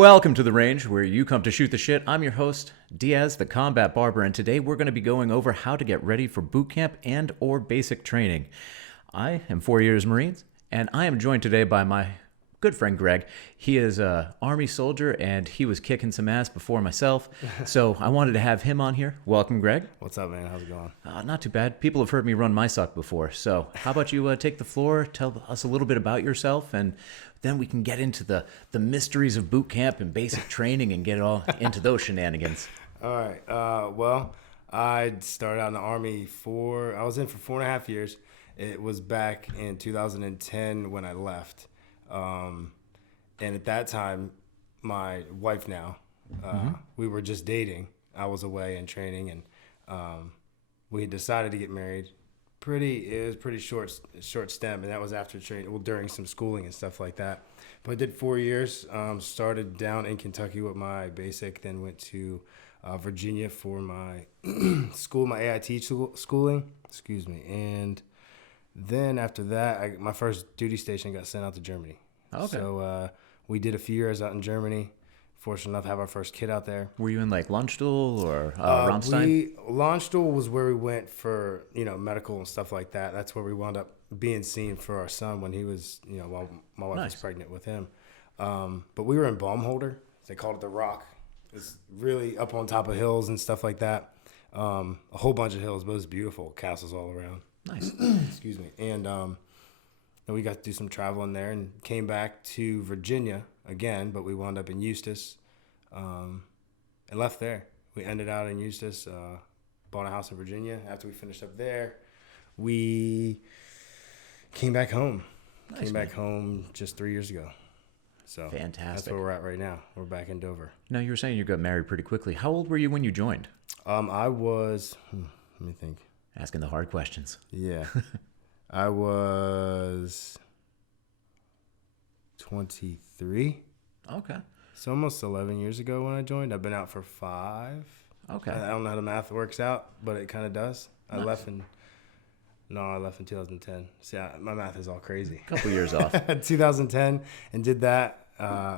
Welcome to The Range, where you come to shoot the shit. I'm your host, Diaz, the Combat Barber, and today we're going to be going over how to get ready for boot camp and or basic training. I am 4 years Marines, and I am joined today by my good friend Greg. He is an Army soldier, and he was kicking some ass before myself, so I wanted to have him on here. Welcome, Greg. What's up, man? How's it going? Not too bad. People have heard me run my suck before, so how about you take the floor, tell us a little bit about yourself, and then we can get into the mysteries of boot camp and basic training and get all into those shenanigans. All right. Well, I started out in the Army I was in for 4.5 years. It was back in 2010 when I left. And at that time, my wife now, we were just dating. I was away in training, and we had decided to get married. It was pretty short stem, and that was after training, during some schooling and stuff like that. But I did 4 years. Started down in Kentucky with my basic, then went to Virginia for my my AIT schooling. Excuse me, and then after that, my first duty station got sent out to Germany. Okay. So we did a few years out in Germany. Fortunate enough to have our first kid out there. Were you in like Landstuhl or Ramstein? Landstuhl was where we went for, medical and stuff like that. That's where we wound up being seen for our son when he was, while my wife was pregnant with him. But we were in Baumholder. They called it the Rock. It's really up on top of hills and stuff like that. A whole bunch of hills, but it was beautiful. Castles all around. Nice. Excuse me. And then we got to do some traveling there and came back to Virginia again, but we wound up in Eustis and left there. We ended out in Eustis, bought a house in Virginia. After we finished up there, we came back home. Came back home just 3 years ago. So fantastic. That's where we're at right now. We're back in Dover. Now, you were saying you got married pretty quickly. How old were you when you joined? I was, let me think. Asking the hard questions. Yeah. I was 23. Okay. So almost 11 years ago when I joined. I've been out for 5. Okay. I don't know how the math works out, but it kind of does. Nice. I left in 2010. See, my math is all crazy. A couple years off. 2010, and did that.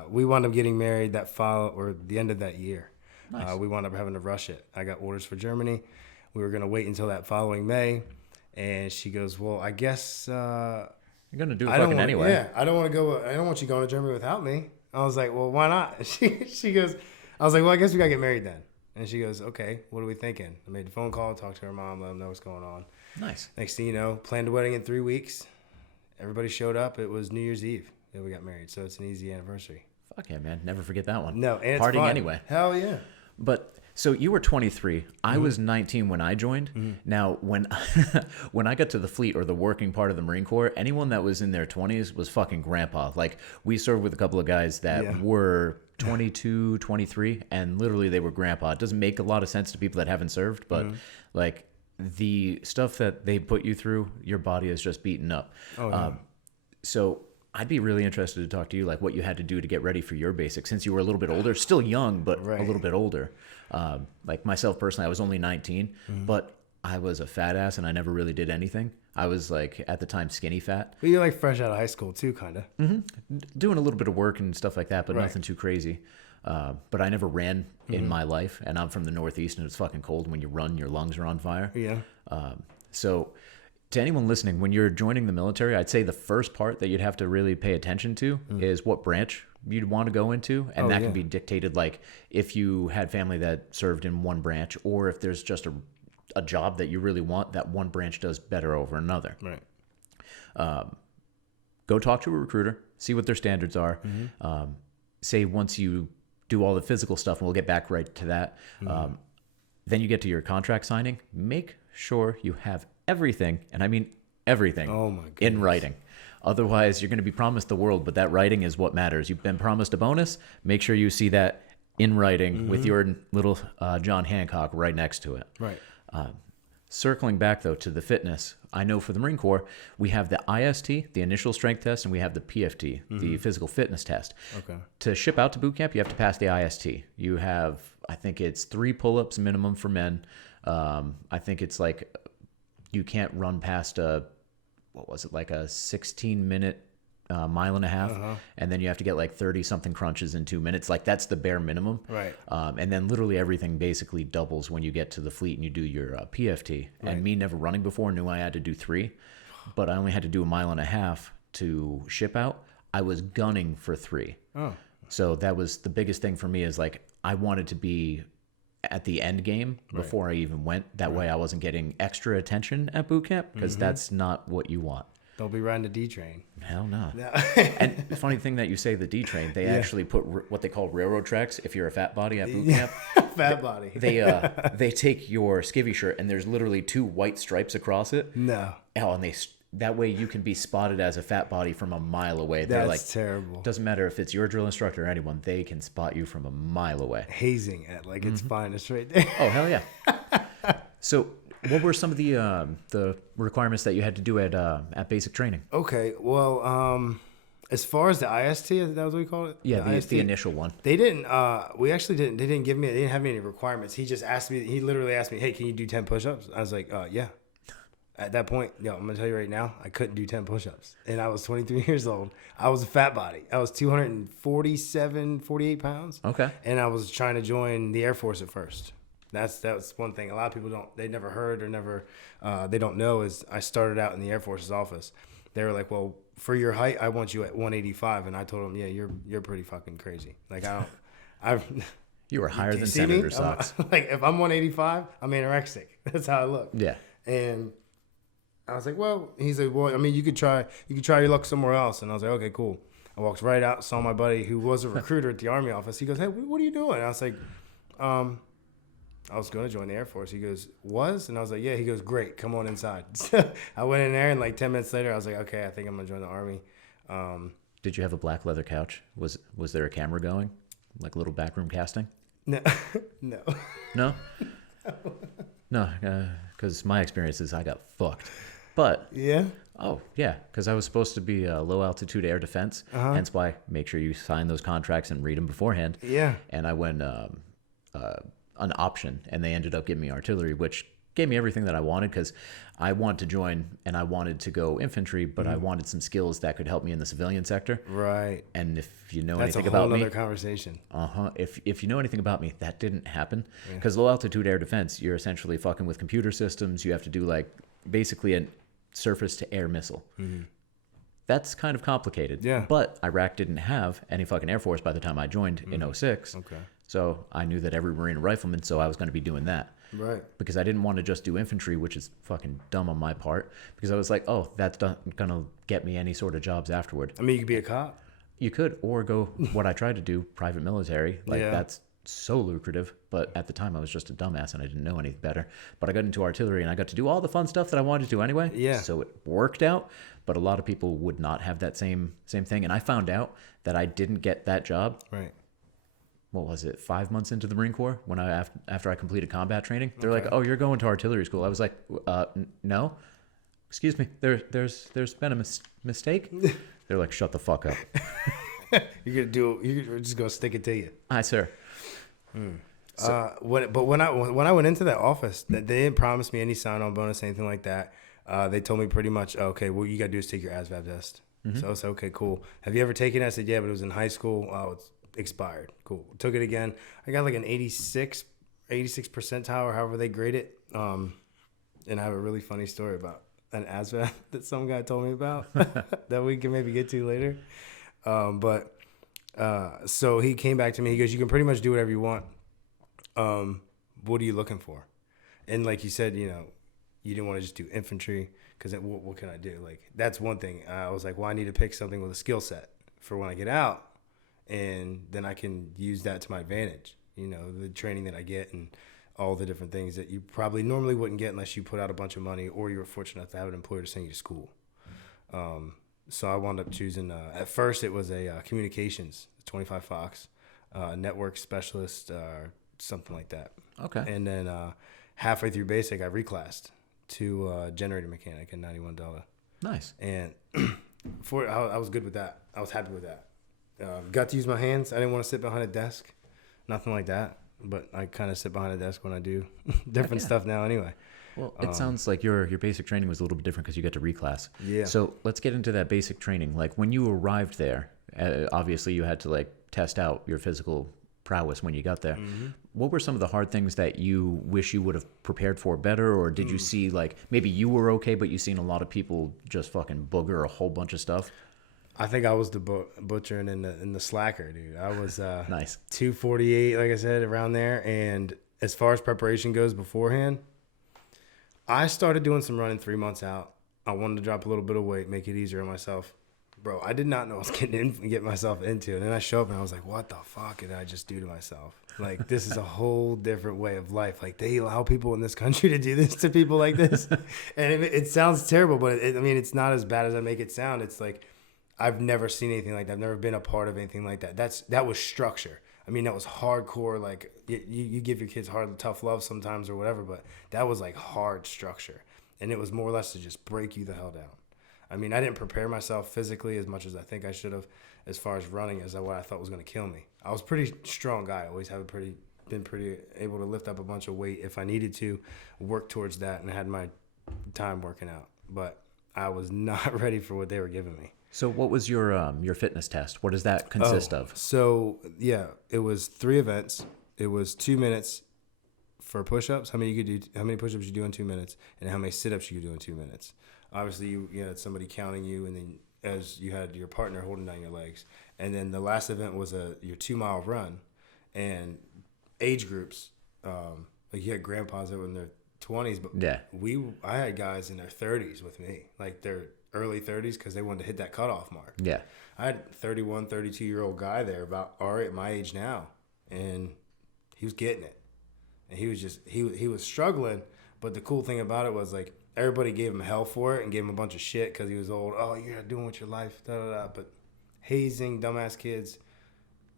We wound up getting married the end of that year. Nice. We wound up having to rush it. I got orders for Germany. We were going to wait until that following May. And she goes, well, I guess you're gonna do it fucking anyway. Yeah, I don't want to go. I don't want you going to Germany without me. I was like, well, why not? She goes, I was like, well, I guess we gotta get married then. And she goes, okay, what are we thinking? I made the phone call, talked to her mom, let them know what's going on. Nice. Next thing you know, planned the wedding in 3 weeks. Everybody showed up. It was New Year's Eve that we got married, so it's an easy anniversary. Fuck yeah, man! Never forget that one. No, and it's partying fun. Anyway. Hell yeah. But so you were 23. I was 19 when I joined. Now, when I got to the fleet or the working part of the Marine Corps, anyone that was in their 20s was fucking grandpa. Like, we served with a couple of guys that were 22, 23, and literally they were grandpa. It doesn't make a lot of sense to people that haven't served, but like the stuff that they put you through, your body is just beaten up. Oh, yeah. So I'd be really interested to talk to you, like what you had to do to get ready for your basics, since you were a little bit older, still young, but a little bit older. Like myself personally, I was only 19, but I was a fat ass and I never really did anything. I was like, at the time, skinny fat. But you're like fresh out of high school too, kind of. Doing a little bit of work and stuff like that, but nothing too crazy. But I never ran in my life, and I'm from the Northeast, and it's fucking cold. When you run, your lungs are on fire. Yeah. So to anyone listening, when you're joining the military, I'd say the first part that you'd have to really pay attention to is what branch you'd want to go into. And that can be dictated, like if you had family that served in one branch, or if there's just a job that you really want that one branch does better over another. Right. Go talk to a recruiter, see what their standards are. Say once you do all the physical stuff, and we'll get back right to that, then you get to your contract signing, make sure you have everything, and I mean everything, in writing. Otherwise, you're going to be promised the world, but that writing is what matters. You've been promised a bonus. Make sure you see that in writing with your little John Hancock right next to it. Right. Circling back, though, to the fitness, I know for the Marine Corps, we have the IST, the initial strength test, and we have the PFT, the physical fitness test. Okay. To ship out to boot camp, you have to pass the IST. You have, I think it's 3 pull-ups minimum for men. I think it's like you can't run past like a 16-minute mile and a half, and then you have to get like 30 something crunches in 2 minutes. Like that's the bare minimum. Right. And then literally everything basically doubles when you get to the fleet and you do your PFT. Right. And me never running before knew I had to do 3, but I only had to do a mile and a half to ship out. I was gunning for 3. Oh. So that was the biggest thing for me, is like I wanted to be at the end game before I even went. That way I wasn't getting extra attention at boot camp, because that's not what you want. Don't be riding the D train. Hell no. And the funny thing that you say the D train, they actually put what they call railroad tracks if you're a fat body at boot camp. Fat body. They take your skivvy shirt and there's literally 2 white stripes across it. No. Oh, and that way you can be spotted as a fat body from a mile away. They're like, terrible. Doesn't matter if it's your drill instructor or anyone, they can spot you from a mile away. Hazing at like its finest right there. Oh, hell yeah. So what were some of the requirements that you had to do at basic training? Okay, well, as far as the IST, that was what we called it? Yeah, the initial one. They didn't, they didn't have me any requirements. He just asked me, he literally asked me, hey, can you do 10 push-ups? I was like, yeah. At that point, I'm going to tell you right now, I couldn't do 10 push-ups. And I was 23 years old. I was a fat body. I was 48 pounds. Okay. And I was trying to join the Air Force at first. That's one thing. A lot of people they never heard or they don't know is I started out in the Air Force's office. They were like, well, for your height, I want you at 185. And I told them, yeah, you're pretty fucking crazy. Like, You were higher than Senator Socks. Like, if I'm 185, I'm anorexic. That's how I look. Yeah. And I was like, well, he's like, well, I mean, you could try your luck somewhere else. And I was like, okay, cool. I walked right out, saw my buddy who was a recruiter at the Army office. He goes, hey, what are you doing? And I was like, I was going to join the Air Force. He goes, was? And I was like, yeah. He goes, great, come on inside. I went in there, and like 10 minutes later, I was like, okay, I think I'm going to join the Army. Did you have a black leather couch? Was there a camera going? Like a little backroom casting? No. No? No, because my experience is I got fucked. But yeah, because I was supposed to be low altitude air defense. Hence why make sure you sign those contracts and read them beforehand. Yeah, and I went an option, and they ended up giving me artillery, which gave me everything that I wanted, because I wanted to join and I wanted to go infantry, but I wanted some skills that could help me in the civilian sector. Right. And if you know That's anything about me, that's a whole other conversation. If you know anything about me, that didn't happen, because low altitude air defense, you're essentially fucking with computer systems. You have to do like basically a surface to air missile. That's kind of complicated. Yeah. But Iraq didn't have any fucking Air Force by the time I joined in 06. Okay. So I knew that every Marine rifleman, so I was going to be doing that. Right. Because I didn't want to just do infantry, which is fucking dumb on my part, because I was like, oh, that's not going to get me any sort of jobs afterward. I mean, you could be a cop. You could, or go what I tried to do, private military. Like, that's so lucrative. But at the time, I was just a dumbass and I didn't know any better. But I got into artillery and I got to do all the fun stuff that I wanted to do anyway. Yeah. So it worked out. But a lot of people would not have that same thing. And I found out that I didn't get that job. Right. What was it, 5 months into the Marine Corps, when after I completed combat training. They're like, oh, you're going to artillery school. I was like, no, excuse me, there's been a mistake. They're like, shut the fuck up. You're just gonna stick it to you. Aye, sir. When I went into that office, they didn't promise me any sign-on bonus, anything like that. They told me pretty much, okay, what you gotta do is take your ASVAB test. So I said, okay, cool. Have you ever taken it? I said, yeah, but it was in high school. Oh, it's expired. Cool. Took it again. I got like an 86 percentile, or however they grade it. And I have a really funny story about an ASVAB that some guy told me about that we can maybe get to later. So he came back to me. He goes, you can pretty much do whatever you want. What are you looking for? And like you said, you didn't want to just do infantry, because what can I do? Like, that's one thing. I was like, well, I need to pick something with a skill set for when I get out, and then I can use that to my advantage. The training that I get and all the different things that you probably normally wouldn't get unless you put out a bunch of money or you were fortunate enough to have an employer to send you to school. So I wound up choosing, at first it was a communications, 25 Fox, network specialist, something like that. Okay. And then halfway through basic, I reclassed to generator mechanic at $91. Nice. And I was good with that. I was happy with that. Got to use my hands. I didn't want to sit behind a desk, nothing like that. But I kind of sit behind a desk when I do different stuff now anyway. Well, it sounds like your basic training was a little bit different because you got to reclass. Yeah. So let's get into that basic training. Like when you arrived there, obviously you had to like test out your physical prowess when you got there. What were some of the hard things that you wish you would have prepared for better, or did you see like maybe you were okay, but you seen a lot of people just fucking booger a whole bunch of stuff? I think I was the butcher and the slacker, dude. I was Nice. 248, like I said, around there. And as far as preparation goes beforehand, I started doing some running 3 months out. I wanted to drop a little bit of weight, make it easier on myself. Bro, I did not know I was getting myself into. And then I show up and I was like, what the fuck did I just do to myself? Like, this is a whole different way of life. Like, they allow people in this country to do this to people like this. And it sounds terrible, but I mean, it's not as bad as I make it sound. It's like, I've never seen anything like that. I've never been a part of anything like that. That was structure. I mean, that was hardcore. Like, you give your kids hard, tough love sometimes or whatever, but that was like hard structure. And it was more or less to just break you the hell down. I mean, I didn't prepare myself physically as much as I think I should have as far as running as what I thought was going to kill me. I was a pretty strong guy. I always have been pretty able to lift up a bunch of weight if I needed to, work towards that, and I had my time working out. But I was not ready for what they were giving me. So what was your fitness test? What does that consist of? So, yeah, it was 3 events. It was 2 minutes for push-ups, how many push-ups you do in 2 minutes, and how many sit-ups you do in 2 minutes. Obviously, you had somebody counting you, and then as you had your partner holding down your legs. And then the last event was your 2-mile run, and age groups. Like you had grandpas that were in their 20s, but Yeah. I had guys in their 30s with me, like their early 30s, because they wanted to hit that cutoff mark. Yeah. I had a 31, 32-year-old guy there about at my age now, and he was getting it. And he was just he was struggling, but the cool thing about it was like everybody gave him hell for it and gave him a bunch of shit because he was old. Oh, you're not doing with your life, da da da. But hazing dumbass kids,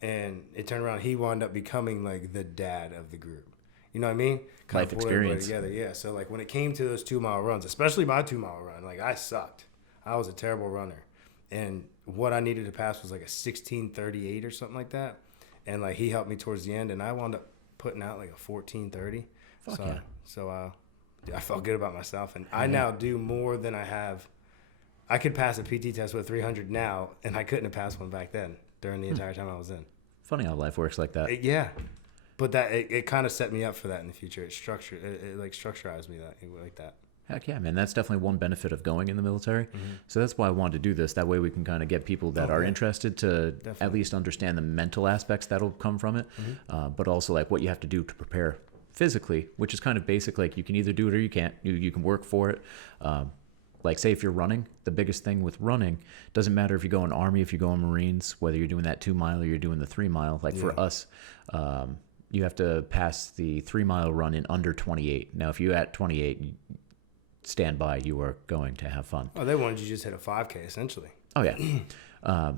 and it turned around. He wound up becoming like the dad of the group. You know what I mean? Life experience. Together, yeah. So like when it came to those 2-mile runs, especially my 2-mile run, like I sucked. I was a terrible runner, and what I needed to pass was like a 16:38 or something like that. And like he helped me towards the end, and I wound up putting out like a 14:30. Fuck yeah. So I felt good about myself, and I now do more than I have. I could pass a PT test with 300 now, and I couldn't have passed one back then during the entire time I was in. Funny how life works like that. Yeah, but that it kind of set me up for that in the future. It like structurized me like that. Heck yeah, man. That's definitely one benefit of going in the military. So that's why I wanted to do this. That way we can kind of get people that are interested to at least understand the mental aspects that'll come from it, but also like what you have to do to prepare physically, which is kind of basic. Like you can either do it or you can't. You can work for it. Like say if you're running, the biggest thing with running, doesn't matter if you go in Army, if you go in Marines, whether you're doing that 2-mile or you're doing the 3-mile. Like for us, you have to pass the 3-mile run in under 28. Now, if you're at 28, stand by, you are going to have fun. Oh, they wanted you to just hit a 5K essentially. Oh yeah.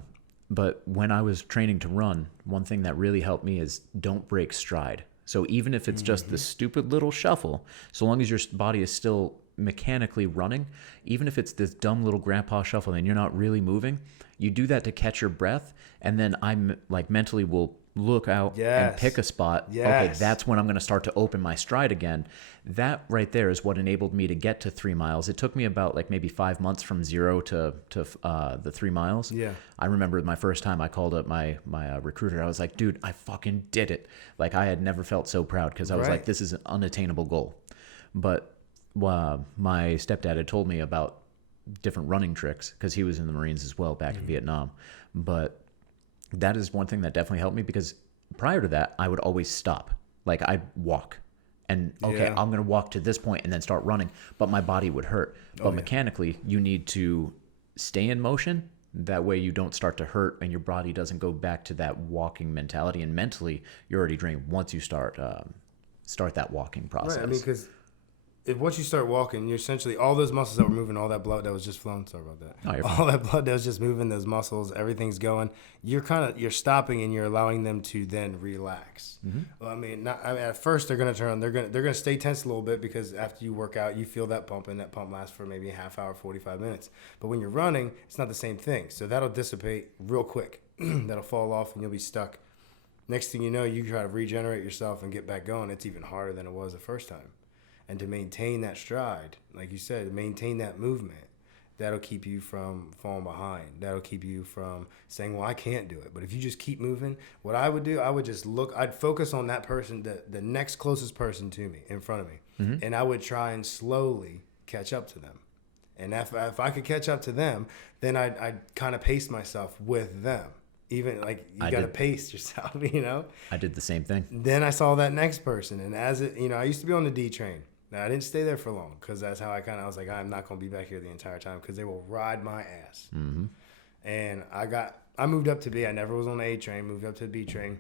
But when I was training to run, one thing that really helped me is don't break stride. So even if it's just the stupid little shuffle, so long as your body is still mechanically running, even if it's this dumb little grandpa shuffle and you're not really moving, you do that to catch your breath, and then I'm like mentally will look out and pick a spot. Okay, that's when I'm going to start to open my stride again. That right there is what enabled me to get to 3 miles. It took me about like maybe 5 months from 0 to the 3 miles. Yeah. I remember my first time I called up my recruiter. I was like, dude, I fucking did it. Like I had never felt so proud because I was like, this is an unattainable goal. But my stepdad had told me about different running tricks because he was in the Marines as well back in Vietnam. But that is one thing that definitely helped me because prior to that, I would always stop. Like I'd walk and I'm going to walk to this point and then start running, but my body would hurt. But mechanically, you need to stay in motion. That way you don't start to hurt and your body doesn't go back to that walking mentality. And mentally, you're already drained once you start that walking process. Right. I mean, because once you start walking, you're essentially all those muscles that were moving, all that blood that was just flowing. Sorry about that. Oh, all that blood that was just moving, those muscles, everything's going. You're stopping and you're allowing them to then relax. Well, I mean, at first they're gonna turn. They're gonna stay tense a little bit because after you work out, you feel that pump, and that pump lasts for maybe a half hour, 45 minutes. But when you're running, it's not the same thing. So that'll dissipate real quick. That'll fall off and you'll be stuck. Next thing you know, you try to regenerate yourself and get back going. It's even harder than it was the first time. and to maintain that stride, like you said, maintain that movement. That'll keep you from falling behind. That'll keep you from saying, well, I can't do it. But if you just keep moving, what I would do, I would just I'd focus on that person, the next closest person to me, in front of me. And I would try and slowly catch up to them. And if I could catch up to them, then I'd kind of pace myself with them. Even like you got to pace yourself, you know? I did the same thing. Then I saw that next person. And I used to be on the D train. Now, I didn't stay there for long because that's how I was like, I'm not going to be back here the entire time because they will ride my ass. Mm-hmm. And I moved up to B. I never was on the A train, moved up to the B train.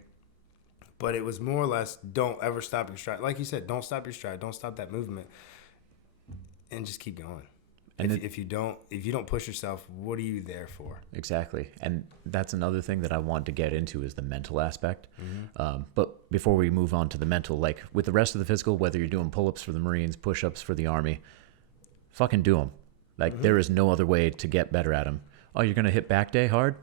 But it was more or less, don't ever stop your stride. Like you said, don't stop your stride. Don't stop that movement. And just keep going. And if you don't push yourself, what are you there for? Exactly. And that's another thing that I want to get into is the mental aspect. But before we move on to the mental, like with the rest of the physical, whether you're doing pull-ups for the Marines, push-ups for the Army, fucking do them. Like there is no other way to get better at them. Oh, you're going to hit back day hard?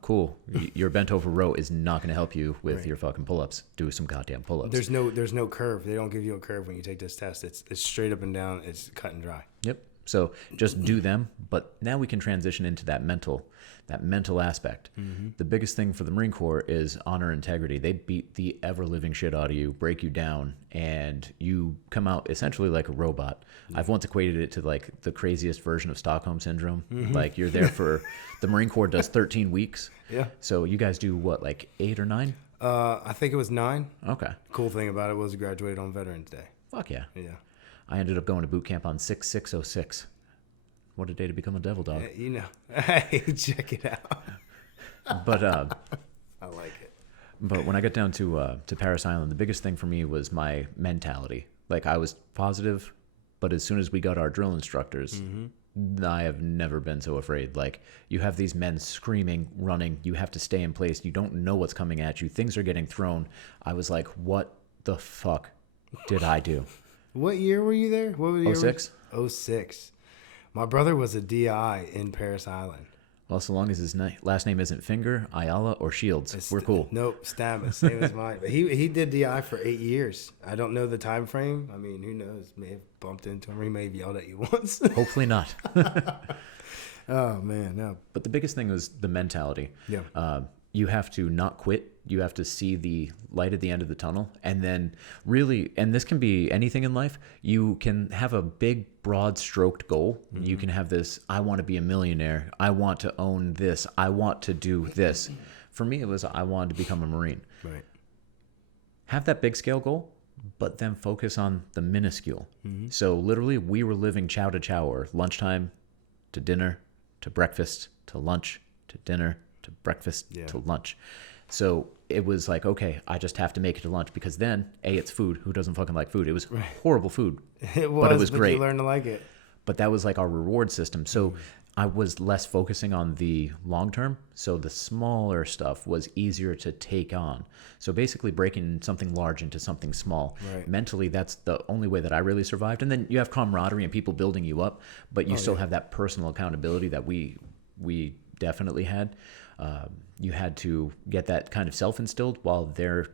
Cool. Your bent over row is not going to help you with your fucking pull-ups. Do some goddamn pull-ups. There's no curve. They don't give you a curve when you take this test. It's straight up and down. It's cut and dry. Yep. So just do them, but now we can transition into that mental aspect. The biggest thing for the Marine Corps is honor and integrity. They beat the ever-living shit out of you, break you down, and you come out essentially like a robot. I've once equated it to like the craziest version of Stockholm Syndrome. Like you're there for, the Marine Corps does 13 weeks. Yeah. So you guys do what, like 8 or 9? I think it was 9. Okay. Cool thing about it was I graduated on Veterans Day. Fuck yeah. Yeah. I ended up going to boot camp on 6/6/06. What a day to become a devil dog. You know, hey, check it out. But I like it. But when I got down to Paris Island, the biggest thing for me was my mentality. Like I was positive, but as soon as we got our drill instructors, I have never been so afraid. Like you have these men screaming, running. You have to stay in place. You don't know what's coming at you. Things are getting thrown. I was like, what the fuck did I do? What year were you there? What year? 06. 06. My brother was a DI in Paris Island. Well, so long as his last name isn't Finger, Ayala, or Shields, we're cool. Nope, Stamas, same as mine. But he did DI for 8 years. I don't know the time frame. I mean, who knows? May have bumped into him. He may have yelled at you once. Hopefully not. Oh, man, no. But the biggest thing was the mentality. Yeah. You have to not quit. You have to see the light at the end of the tunnel. And then really, and this can be anything in life, you can have a big, broad stroked goal. You can have this, I want to be a millionaire. I want to own this. I want to do this. For me, it was, I wanted to become a Marine. Right. Have that big scale goal, but then focus on the minuscule. So literally, we were living chow to chow, or lunchtime to dinner to breakfast to lunch to dinner to breakfast to lunch. So it was like, okay, I just have to make it to lunch because then, it's food. Who doesn't fucking like food? It was horrible food, but it was great. You learned to like it. But that was like our reward system. So I was less focusing on the long term. So the smaller stuff was easier to take on. So basically breaking something large into something small. Right. Mentally, that's the only way that I really survived. And then you have camaraderie and people building you up, but you still have that personal accountability that we definitely had. You had to get that kind of self-instilled while the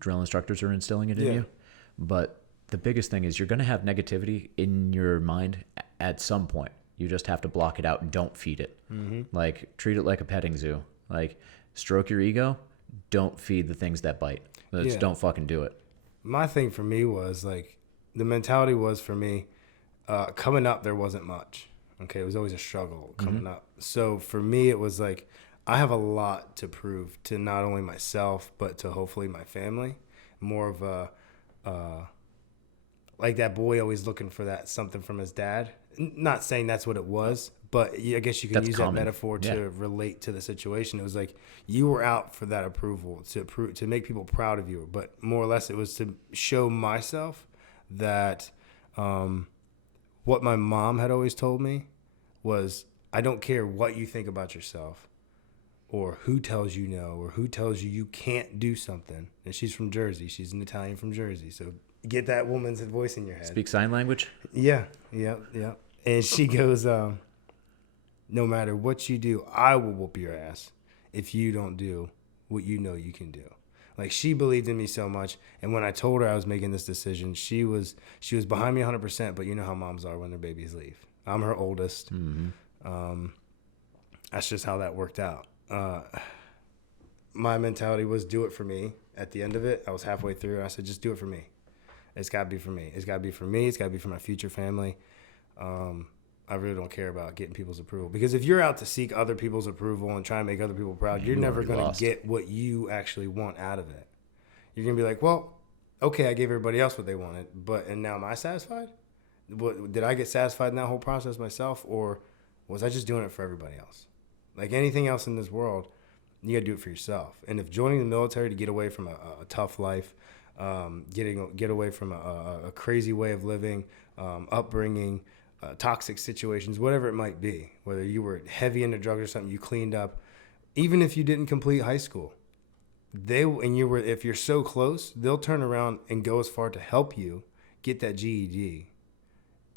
drill instructors are instilling it in you. But the biggest thing is you're going to have negativity in your mind at some point. You just have to block it out and don't feed it. Like, treat it like a petting zoo. Like, stroke your ego. Don't feed the things that bite. Just don't fucking do it. My thing for me was, like, the mentality was for me, coming up, there wasn't much. Okay, it was always a struggle coming up. So for me, it was like, I have a lot to prove to not only myself, but to hopefully my family. More of a, like that boy always looking for that something from his dad. Not saying that's what it was, but I guess you can use that metaphor to relate to the situation. It was like you were out for that approval, to make people proud of you. But more or less, it was to show myself that what my mom had always told me was, I don't care what you think about yourself, or who tells you no, or who tells you you can't do something. And she's from Jersey. She's an Italian from Jersey. So get that woman's voice in your head. Speak sign language? Yeah. And she goes, no matter what you do, I will whoop your ass if you don't do what you know you can do. Like, she believed in me so much. And when I told her I was making this decision, she was behind me 100%. But you know how moms are when their babies leave. I'm her oldest. That's just how that worked out. My mentality was do it for me. At the end of it, I was halfway through. I said, just do it for me. It's got to be for me. It's got to be for me. It's got to be for my future family. I really don't care about getting people's approval. Because if you're out to seek other people's approval and try and make other people proud, you're never going to get what you actually want out of it. You're going to be like, well, okay, I gave everybody else what they wanted, and now am I satisfied? Did I get satisfied in that whole process myself, or was I just doing it for everybody else? Like anything else in this world, you got to do it for yourself. And if joining the military to get away from a tough life, get away from a crazy way of living, upbringing, toxic situations, whatever it might be, whether you were heavy into drugs or something, you cleaned up, even if you didn't complete high school, if you're so close, they'll turn around and go as far to help you get that GED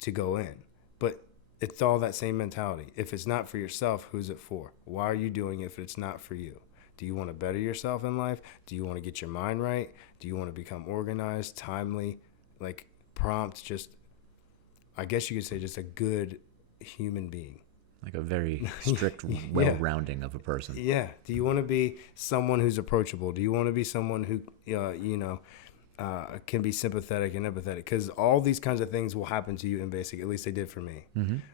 to go in. But it's all that same mentality. If it's not for yourself, who's it for? Why are you doing it if it's not for you? Do you want to better yourself in life? Do you want to get your mind right? Do you want to become organized, timely, like prompt, just, I guess you could say, just a good human being? Like a very strict well-rounding of a person. Yeah. Do you want to be someone who's approachable? Do you want to be someone who, can be sympathetic and empathetic? Because all these kinds of things will happen to you in basic. At least they did for me.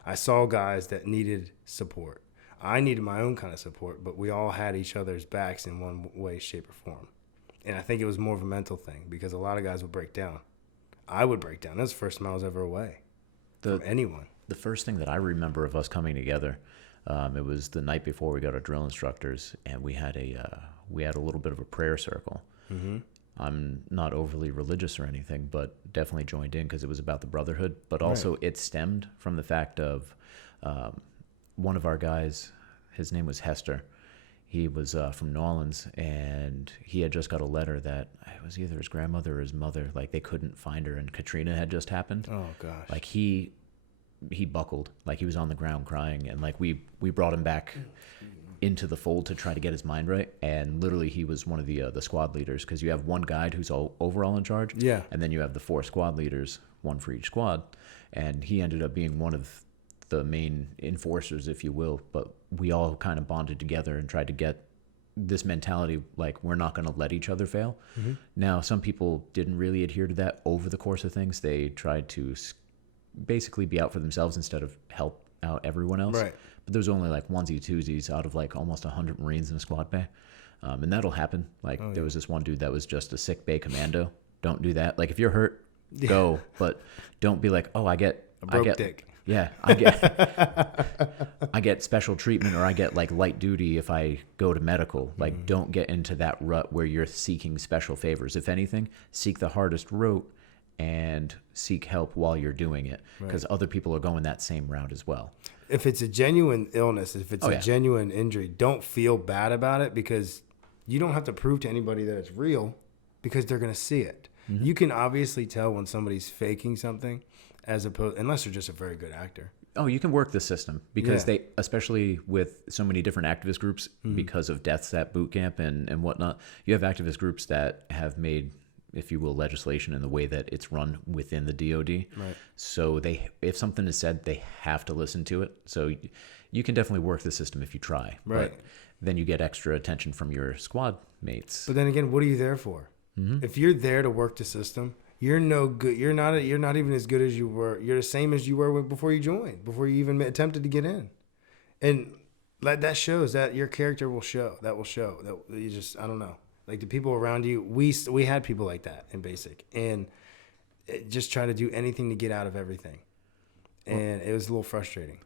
I saw guys that needed support. I needed my own kind of support, but we all had each other's backs in one way, shape, or form. And I think it was more of a mental thing, because a lot of guys would break down. I would break down. That's the first time I was ever away from anyone. The first thing that I remember of us coming together, it was the night before we got our drill instructors, and we had a little bit of a prayer circle. I'm not overly religious or anything, but definitely joined in because it was about the brotherhood. But also it stemmed from the fact of one of our guys, his name was Hester. He was from New Orleans, and he had just got a letter that it was either his grandmother or his mother, like they couldn't find her, and Katrina had just happened. Oh gosh. Like he buckled, like he was on the ground crying, and like we brought him back into the fold to try to get his mind right. And literally he was one of the squad leaders, because you have one guide who's overall in charge, and then you have the 4 squad leaders, one for each squad, and he ended up being one of the main enforcers, if you will. But we all kind of bonded together and tried to get this mentality, like we're not going to let each other fail. Now, some people didn't really adhere to that over the course of things. They tried to basically be out for themselves instead of help out everyone else. Right. But there's only like onesie twosies out of like almost 100 Marines in a squad bay. And that'll happen. Like there was this one dude that was just a sick bay commando. Don't do that. Like if you're hurt, go, but don't be like, oh, I get dick. Yeah, I get special treatment, or I get like light duty if I go to medical. Like don't get into that rut where you're seeking special favors. If anything, seek the hardest route and seek help while you're doing it, because other people are going that same route as well. If it's a genuine illness, if it's a genuine injury, don't feel bad about it, because you don't have to prove to anybody that it's real, because they're going to see it. You can obviously tell when somebody's faking something, unless they're just a very good actor. Oh, you can work the system, because they, especially with so many different activist groups, because of deaths at Bootcamp and whatnot, you have activist groups that have made, if you will, legislation in the way that it's run within the DOD. Right. So if something is said, they have to listen to it. So you can definitely work the system if you try. Right. But then you get extra attention from your squad mates. But then again, what are you there for? If you're there to work the system, you're no good. You're not even as good as you were. You're the same as you were before you joined, before you even attempted to get in. And that shows that your character will show. That will show that you just, I don't know. Like the people around you, we had people like that in basic, and just try to do anything to get out of everything. And it was a little frustrating.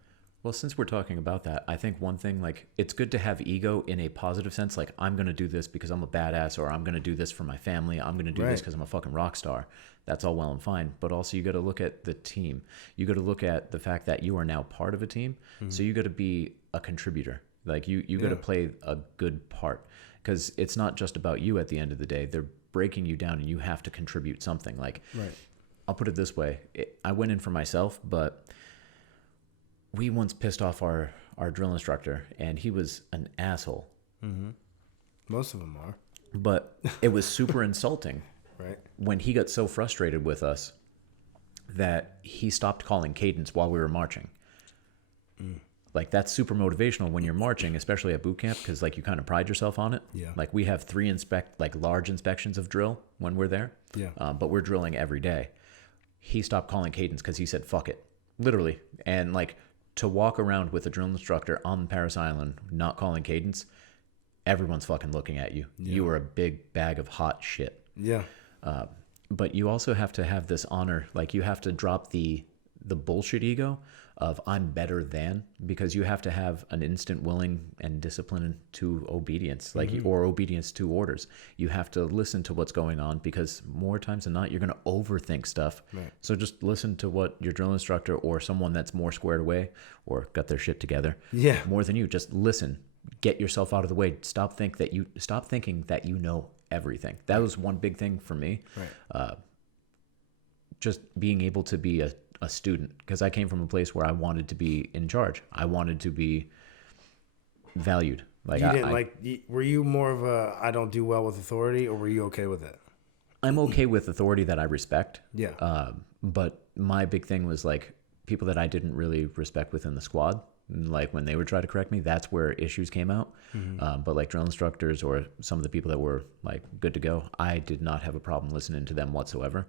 Well, since we're talking about that, I think one thing, like, it's good to have ego in a positive sense. Like, I'm going to do this because I'm a badass, or I'm going to do this for my family. I'm going to do this because I'm a fucking rock star. That's all well and fine. But also you got to look at the team. You got to look at the fact that you are now part of a team. So you got to be a contributor. Like you got to play a good part, because it's not just about you at the end of the day. They're breaking you down, and you have to contribute something. Like, I'll put it this way. I went in for myself, but we once pissed off our drill instructor, and he was an asshole. Most of them are. But it was super insulting Right. when he got so frustrated with us that he stopped calling cadence while we were marching. Like, that's super motivational when you're marching, especially at boot camp, because like you kind of pride yourself on it. Yeah. Like, we have 3 large inspections of drill when we're there. Yeah. But we're drilling every day. He stopped calling cadence because he said, fuck it, literally. And like, to walk around with a drill instructor on Paris Island not calling cadence, everyone's fucking looking at you. Yeah. You are a big bag of hot shit. Yeah. But you also have to have this honor. Like, you have to drop the bullshit ego of I'm better than, because you have to have an instant willing and discipline to obedience, like, or obedience to orders. You have to listen to what's going on, because more times than not, you're going to overthink stuff. Right. So just listen to what your drill instructor or someone that's more squared away or got their shit together more than you, just listen, get yourself out of the way. Stop thinking that you know everything. That was one big thing for me. Right. Just being able to be a student, because I came from a place where I wanted to be in charge. I wanted to be valued. Like, were you more of a I don't do well with authority, or were you okay with it? I'm okay with authority that I respect. Yeah. But my big thing was like people that I didn't really respect within the squad. Like, when they would try to correct me, that's where issues came out. But like drill instructors or some of the people that were like good to go, I did not have a problem listening to them whatsoever.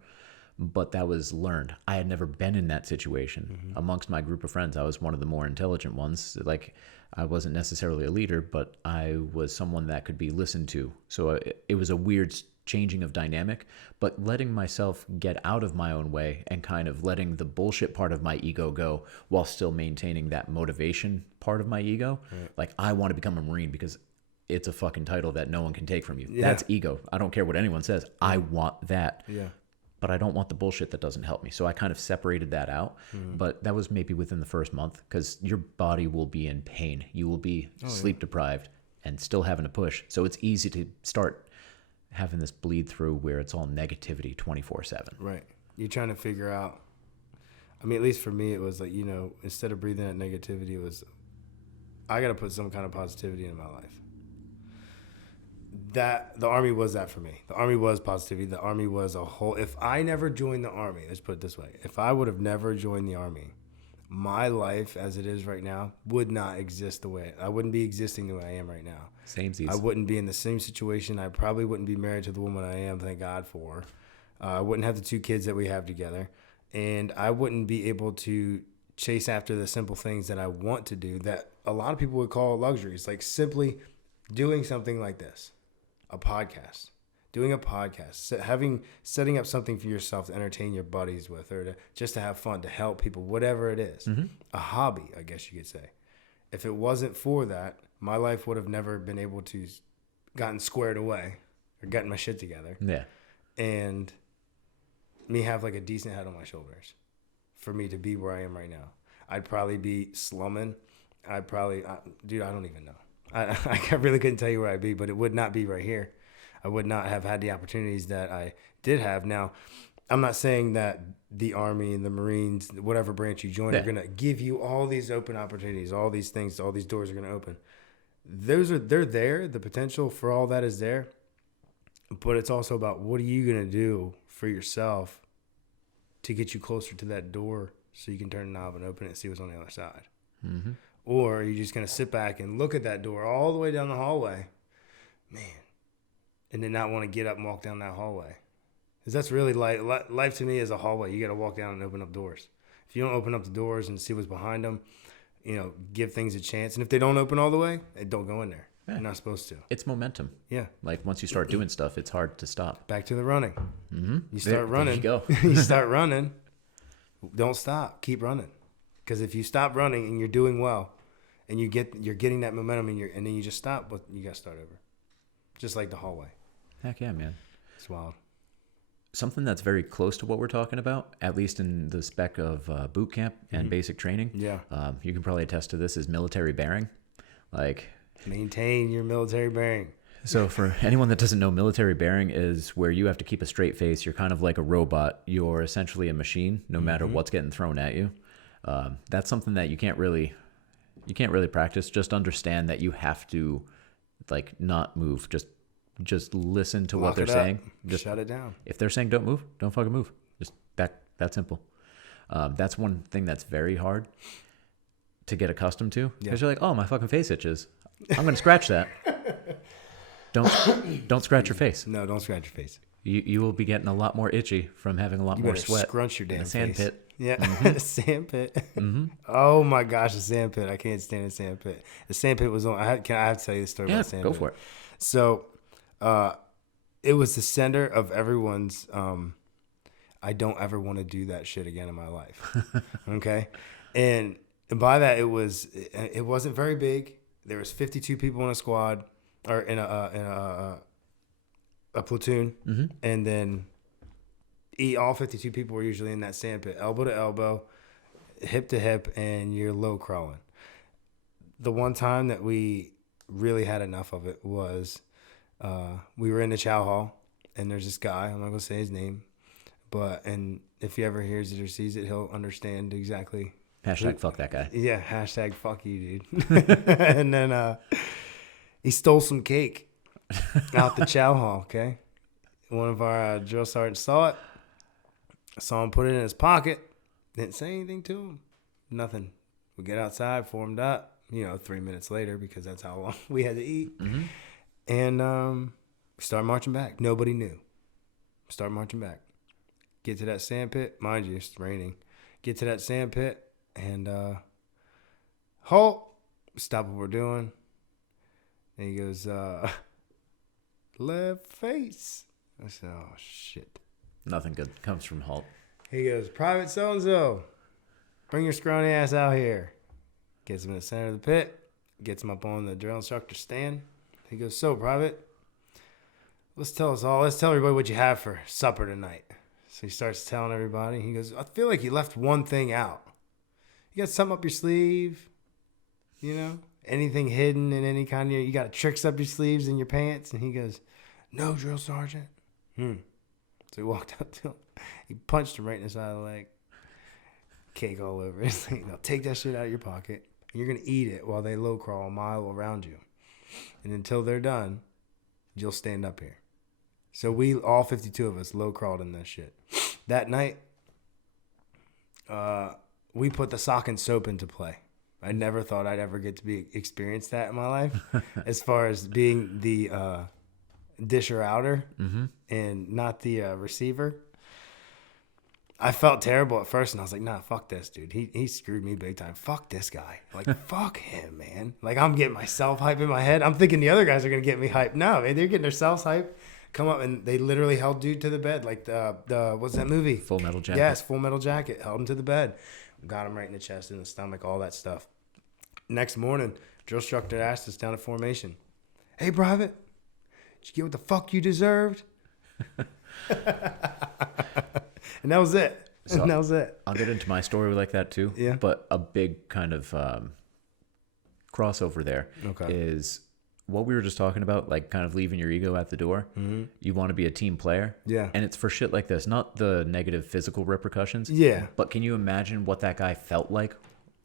But that was learned. I had never been in that situation. Amongst my group of friends, I was one of the more intelligent ones. Like, I wasn't necessarily a leader, but I was someone that could be listened to. So it was a weird changing of dynamic, but letting myself get out of my own way and kind of letting the bullshit part of my ego go while still maintaining that motivation part of my ego. Right. Like, I want to become a Marine because it's a fucking title that no one can take from you. Yeah. That's ego. I don't care what anyone says. Yeah. I want that. Yeah. But I don't want the bullshit that doesn't help me. So I kind of separated that out. But that was maybe within the first month, because your body will be in pain. You will be sleep deprived and still having to push. So it's easy to start having this bleed through where it's all negativity 24/7. Right. You're trying to figure out. I mean, at least for me, it was like, instead of breathing that negativity, it was, I got to put some kind of positivity in my life. That the Army was that for me. The Army was positivity. The Army was a whole. If I never joined the Army, let's put it this way: if I would have never joined the Army, my life as it is right now would not exist the way I wouldn't be existing the way I am right now. Samesies. I wouldn't be in the same situation. I probably wouldn't be married to the woman I am. Thank God for. I wouldn't have the 2 kids that we have together, and I wouldn't be able to chase after the simple things that I want to do that a lot of people would call luxuries, like simply doing something like this. A podcast, doing a podcast, setting up something for yourself to entertain your buddies with, or just to have fun, to help people, whatever it is, a hobby, I guess you could say. If it wasn't for that, my life would have never been able to gotten squared away or gotten my shit together. Yeah. And me have like a decent head on my shoulders for me to be where I am right now. I'd probably be slumming. I don't even know. I really couldn't tell you where I'd be, but it would not be right here. I would not have had the opportunities that I did have. Now, I'm not saying that the Army and the Marines, whatever branch you join, are going to give you all these open opportunities, all these things, all these doors are going to open. They're there. The potential for all that is there. But it's also about what are you going to do for yourself to get you closer to that door so you can turn the knob and open it and see what's on the other side. Mm-hmm. Or are you just going to sit back and look at that door all the way down the hallway, man, and then not want to get up and walk down that hallway? Because that's really life to me is a hallway. You got to walk down and open up doors. If you don't open up the doors and see what's behind them, give things a chance. And if they don't open all the way, don't go in there. Yeah. You're not supposed to. It's momentum. Yeah. Like, once you start doing stuff, it's hard to stop. Back to the running. Mm-hmm. You start running. There you go. You start running. Don't stop. Keep running. Because if you stop running and you're doing well, and you're getting that momentum, and then you just stop, but you got to start over. Just like the hallway. Heck yeah, man. It's wild. Something that's very close to what we're talking about, at least in the spec of boot camp and basic training. Yeah. You can probably attest to this, is military bearing. Like, maintain your military bearing. So for anyone that doesn't know, military bearing is where you have to keep a straight face. You're kind of like a robot. You're essentially a machine, no matter what's getting thrown at you. That's something that you can't really practice. Just understand that you have to, like, not move. Just Just listen to what Lock they're it up. saying. Just Shut it down. if they're saying don't move, don't fucking move. Just that simple. That's one thing that's very hard to get accustomed to. Because you're like, oh, my fucking face itches. I'm gonna scratch that. Don't scratch your face. No, don't scratch your face. You will be getting a lot more itchy from having a lot You more better sweat. scrunch your damn Sand face. pit. Yeah, sand pit. Oh my gosh, the sand pit! I can't stand the sand pit. The sand pit was on. I have to tell you the story Yeah, about the sand go pit. for it. So, it was the center of everyone's. I don't ever want to do that shit again in my life. Okay, and by that it wasn't very big. There was 52 people in a squad or in a platoon, and then all 52 people were usually in that sand pit, elbow to elbow, hip to hip, and you're low crawling. The one time that we really had enough of it was we were in the chow hall, and there's this guy, I'm not going to say his name, and if he ever hears it or sees it, he'll understand exactly. Hashtag fuck that guy. Yeah, hashtag fuck you, dude. And then he stole some cake out the chow hall, okay? One of our drill sergeants saw it. Saw him put it in his pocket. Didn't say anything to him. Nothing. We get outside, formed up, 3 minutes later because that's how long we had to eat. And we start marching back. Nobody knew. Start marching back. Get to that sand pit. Mind you, it's raining. Get to that sand pit and halt. Stop what we're doing. And he goes, left face. I said, oh, shit. Nothing good comes from halt. He goes, Private so-and-so, bring your scrawny ass out here. Gets him in the center of the pit. Gets him up on the drill instructor stand. He goes, so, Private, let's tell everybody what you have for supper tonight. So he starts telling everybody. He goes, I feel like you left one thing out. You got something up your sleeve, anything hidden in any kind of, you got tricks up your sleeves in your pants. And he goes, no, drill sergeant. So he walked up to him. He punched him right in the side of the leg. Cake all over. He's like, now take that shit out of your pocket. You're going to eat it while they low crawl a mile around you. And until they're done, you'll stand up here. So we, all 52 of us, low crawled in that shit. That night, we put the sock and soap into play. I never thought I'd ever get to experience that in my life. As far as being the disher outer and not the receiver. I felt terrible at first, and I was like, nah, fuck this, dude. He screwed me big time. Fuck this guy. Like, fuck him, man. Like, I'm getting myself hype in my head. I'm thinking the other guys are going to get me hyped. No, man, they're getting themselves hyped. Come up, and they literally held dude to the bed. Like, the what's that movie? Full Metal Jacket. Yes, Full Metal Jacket. Held him to the bed. Got him right in the chest, in the stomach, all that stuff. Next morning, drill instructor asked us down at formation, hey, Private, did you get what the fuck you deserved? And that was it. That was it. I'll get into my story like that too. Yeah. But a big kind of crossover there is what we were just talking about, like kind of leaving your ego at the door. You want to be a team player. Yeah. And it's for shit like this, not the negative physical repercussions. Yeah. But can you imagine what that guy felt like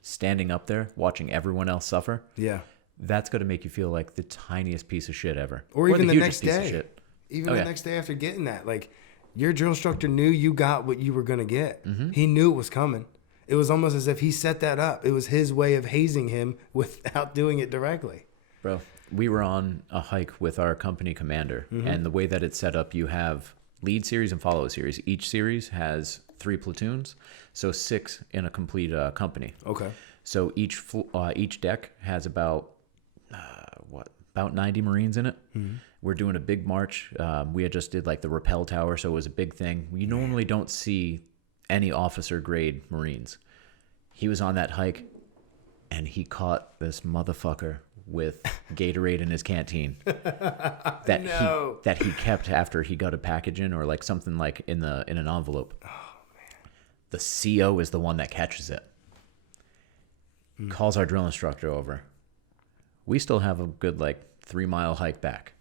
standing up there, watching everyone else suffer? Yeah. That's going to make you feel like the tiniest piece of shit ever. Or even the next hugest piece of day. shit. Even the next day after getting that. Like, your drill instructor knew you got what you were going to get. He knew it was coming. It was almost as if he set that up. It was his way of hazing him without doing it directly. Bro, we were on a hike with our company commander, and the way that it's set up, you have lead series and follow series. Each series has 3 platoons, so 6 in a complete company. Okay. So each deck has about 90 Marines in it. We're doing a big march. We had just did like the rappel tower, so it was a big thing. We normally don't see any officer grade Marines. He was on that hike, and he caught this motherfucker with Gatorade in his canteen that he kept after he got a package in, or like something like in an envelope. Oh man! The CO is the one that catches it. Calls our drill instructor over. We still have a good 3-mile hike back.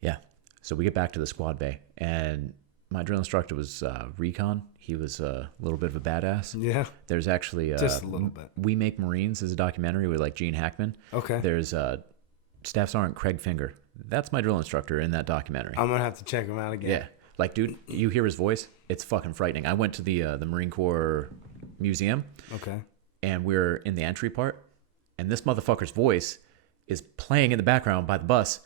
Yeah. So we get back to the squad bay, and my drill instructor was recon. He was a little bit of a badass. Yeah. There's actually just a little bit. We Make Marines is a documentary with Gene Hackman. Okay. There's Staff Sergeant Craig Finger That's my drill instructor in that documentary. I'm gonna have to check him out again. Yeah. Like, dude, you hear his voice, it's fucking frightening. I went to the Marine Corps Museum. Okay. And we're in the entry part, and this motherfucker's voice is playing in the background by the bus,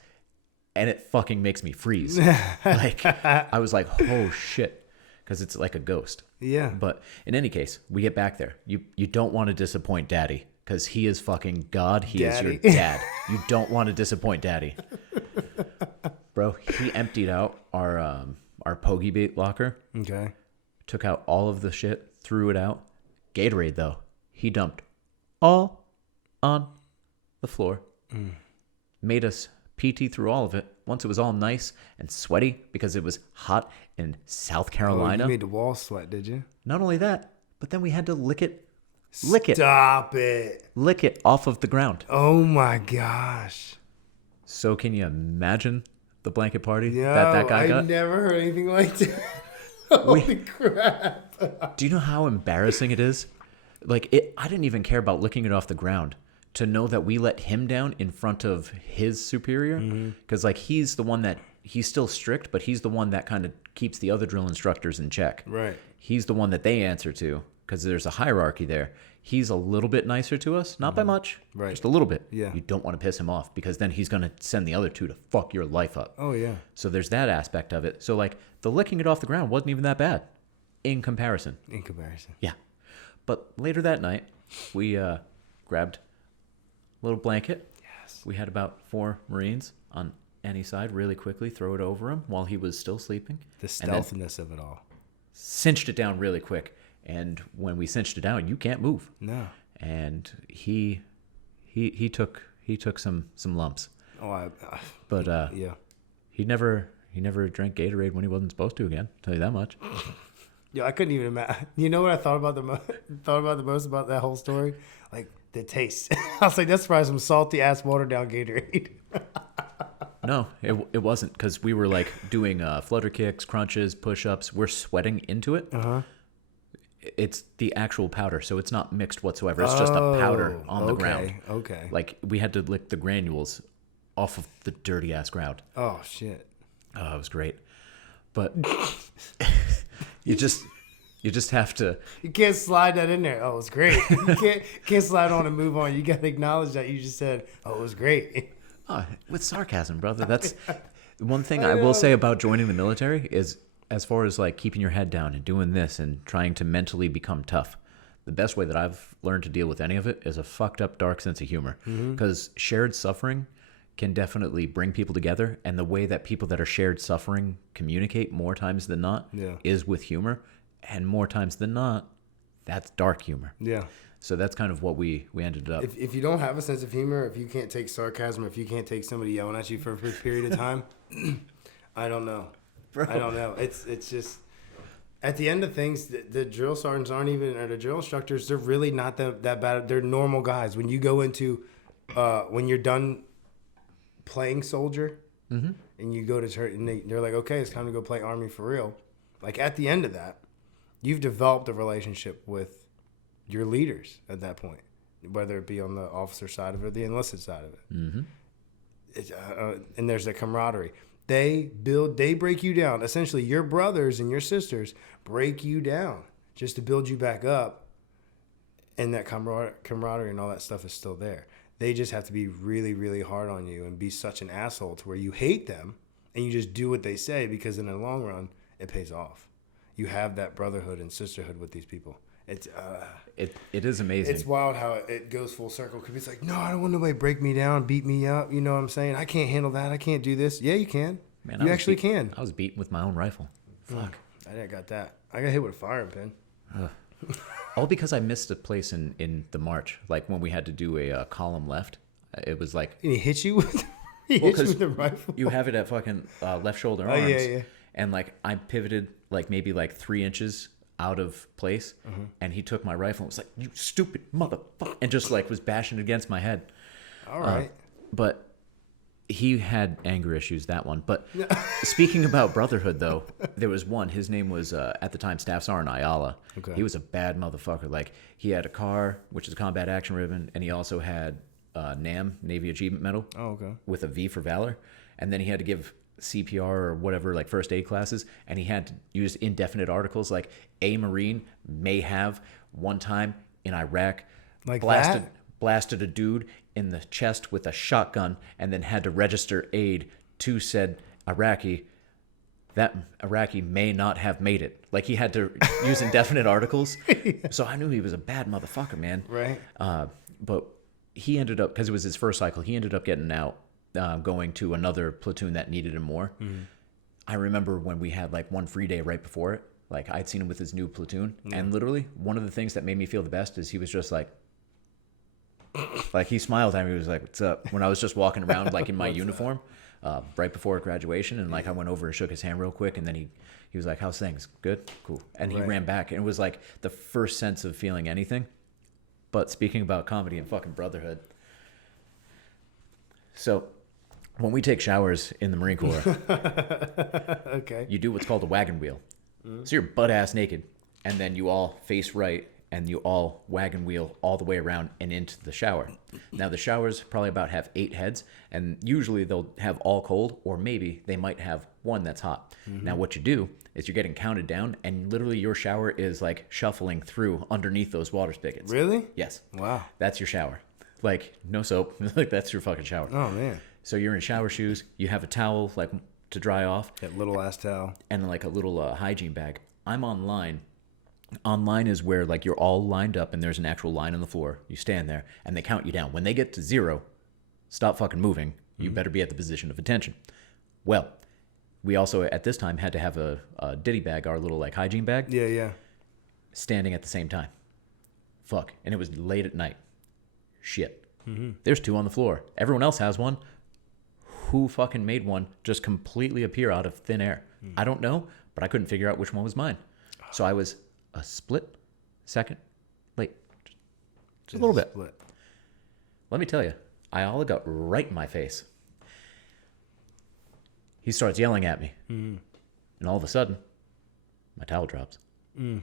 and it fucking makes me freeze. Like, I was like, oh shit, because it's like a ghost. Yeah. But in any case, we get back there. You don't want to disappoint Daddy, because he is fucking God. He is your dad. You don't want to disappoint Daddy. Bro, he emptied out our Pogey bait locker. Okay. Took out all of the shit, threw it out. Gatorade, though, he dumped all on the floor. Made us PT through all of it. Once it was all nice and sweaty because it was hot in South Carolina. You made the wall sweat, did you? Not only that, but then we had to lick it. Lick it. Stop it. Lick it off of the ground. Oh my gosh. So can you imagine the blanket party Yo, that guy got? I never heard anything like that. Holy crap. Do you know how embarrassing it is? Like, I didn't even care about licking it off the ground to know that we let him down in front of his superior. Because, like, he's the one that, he's still strict, but he's the one that kind of keeps the other drill instructors in check. Right. He's the one that they answer to because there's a hierarchy there. He's a little bit nicer to us, not by much, Right. just a little bit. Yeah. You don't want to piss him off because then he's going to send the other two to fuck your life up. Oh, yeah. So there's that aspect of it. So, like, the licking it off the ground wasn't even that bad in comparison. In comparison. Yeah. But later that night, we grabbed a little blanket. Yes. We had about 4 Marines on any side really quickly, throw it over him while he was still sleeping. The stealthiness of it all. Cinched it down really quick. And when we cinched it down, you can't move. No. And he took some lumps. Oh, But yeah. he never drank Gatorade when he wasn't supposed to again. Tell you that much. Yo, I couldn't even imagine. You know what I thought about the most about that whole story? Like the taste. I was like, that's probably some salty ass watered down Gatorade. No, it wasn't, because we were like doing flutter kicks, crunches, push-ups. We're sweating into it. It's the actual powder, so it's not mixed whatsoever. It's just a powder on the ground. Okay. Like, we had to lick the granules off of the dirty ass ground. Oh shit. Oh, it was great. But you just have to. You can't slide that in there. Oh, it was great. You can't slide on and move on. You got to acknowledge that you just said, "Oh, it was great." Oh, with sarcasm, brother. That's one thing I will say about joining the military is, as far as like keeping your head down and doing this and trying to mentally become tough, the best way that I've learned to deal with any of it is a fucked up dark sense of humor. Because shared suffering can definitely bring people together, and the way that people that are shared suffering communicate more times than not is with humor, and more times than not, that's dark humor. Yeah. So that's kind of what we ended up. If you don't have a sense of humor, if you can't take sarcasm, if you can't take somebody yelling at you for a period of time, I don't know. Bro. I don't know. It's just, at the end of things, the drill sergeants aren't even, or the drill instructors, they're really not that bad. They're normal guys. When you go into, when you're done playing soldier, and you go to church, and they're like, okay, it's time to go play Army for real. Like, at the end of that, you've developed a relationship with your leaders at that point, whether it be on the officer side of it or the enlisted side of it. It's, and there's that camaraderie. They break you down. Essentially, your brothers and your sisters break you down just to build you back up. And that camaraderie and all that stuff is still there. They just have to be really, really hard on you and be such an asshole to where you hate them and you just do what they say, because in the long run, it pays off. You have that brotherhood and sisterhood with these people. It is amazing. It's wild how it goes full circle. Because it's like, no, I don't want nobody to break me down, beat me up. You know what I'm saying? I can't handle that. I can't do this. Yeah, you can. Man, you actually can. I was beaten with my own rifle. Fuck. I didn't got that. I got hit with a firing pin. All because I missed a place in the march. Like when we had to do a column left. It was like... And he hit you with, hit you with the rifle? You have it at fucking left shoulder arms. Oh, yeah. And like I pivoted like maybe like 3 inches out of place, and he took my rifle and was like, "You stupid motherfucker," and just like was bashing it against my head. All right. But he had anger issues, that one. But speaking about brotherhood, though, there was one. His name was at the time Staff Sergeant Ayala. Okay. He was a bad motherfucker. Like, he had a car, which is a combat action ribbon, and he also had NAM, Navy Achievement Medal. Oh, okay. With a V for Valor. and then he had to give CPR or whatever, like first aid classes, and he had to use indefinite articles like a Marine may have one time in Iraq Like blasted a dude in the chest with a shotgun and then had to register aid to said Iraqi. That Iraqi may not have made it. Like, he had to use indefinite articles. So I knew he was a bad motherfucker, man. Right. But he ended up, because it was his first cycle, he ended up getting out, going to another platoon that needed him more. Mm-hmm. I remember when we had like one free day right before it, like I'd seen him with his new platoon. And literally one of the things that made me feel the best is he was just like he smiled at me. He was like, "What's up?" When I was just walking around like in my uniform. Right before graduation, and like I went over and shook his hand real quick, and then he was like, "How's things? Good, cool." And he ran back, and it was like the first sense of feeling anything. But speaking about comedy and fucking brotherhood, so when we take showers in the Marine Corps, okay, you do what's called a wagon wheel. So you're butt ass naked, and then you all face right, and you all wagon wheel all the way around and into the shower. Now, the showers probably about have 8 heads, and usually they'll have all cold, or maybe they might have one that's hot. Mm-hmm. Now, what you do is you're getting counted down, and literally your shower is like shuffling through underneath those water spigots. Really? Yes. Wow. That's your shower. Like, no soap. Like, that's your fucking shower. Oh, man. So you're in shower shoes. You have a towel, like, to dry off. That little ass towel. And, like, a little hygiene bag. I'm online. Online is where like you're all lined up and there's an actual line on the floor. You stand there and they count you down. When they get to 0, stop fucking moving. You better be at the position of attention. Well, we also at this time had to have a ditty bag, our little like hygiene bag. Yeah. Standing at the same time. Fuck. And it was late at night. Shit. Mm-hmm. There's 2 on the floor. Everyone else has one. Who fucking made one just completely appear out of thin air? I don't know, but I couldn't figure out which one was mine. So I was a split second late. Just a little bit. Split. Let me tell you, Ayala got right in my face. He starts yelling at me. Mm. And all of a sudden, my towel drops. Mm.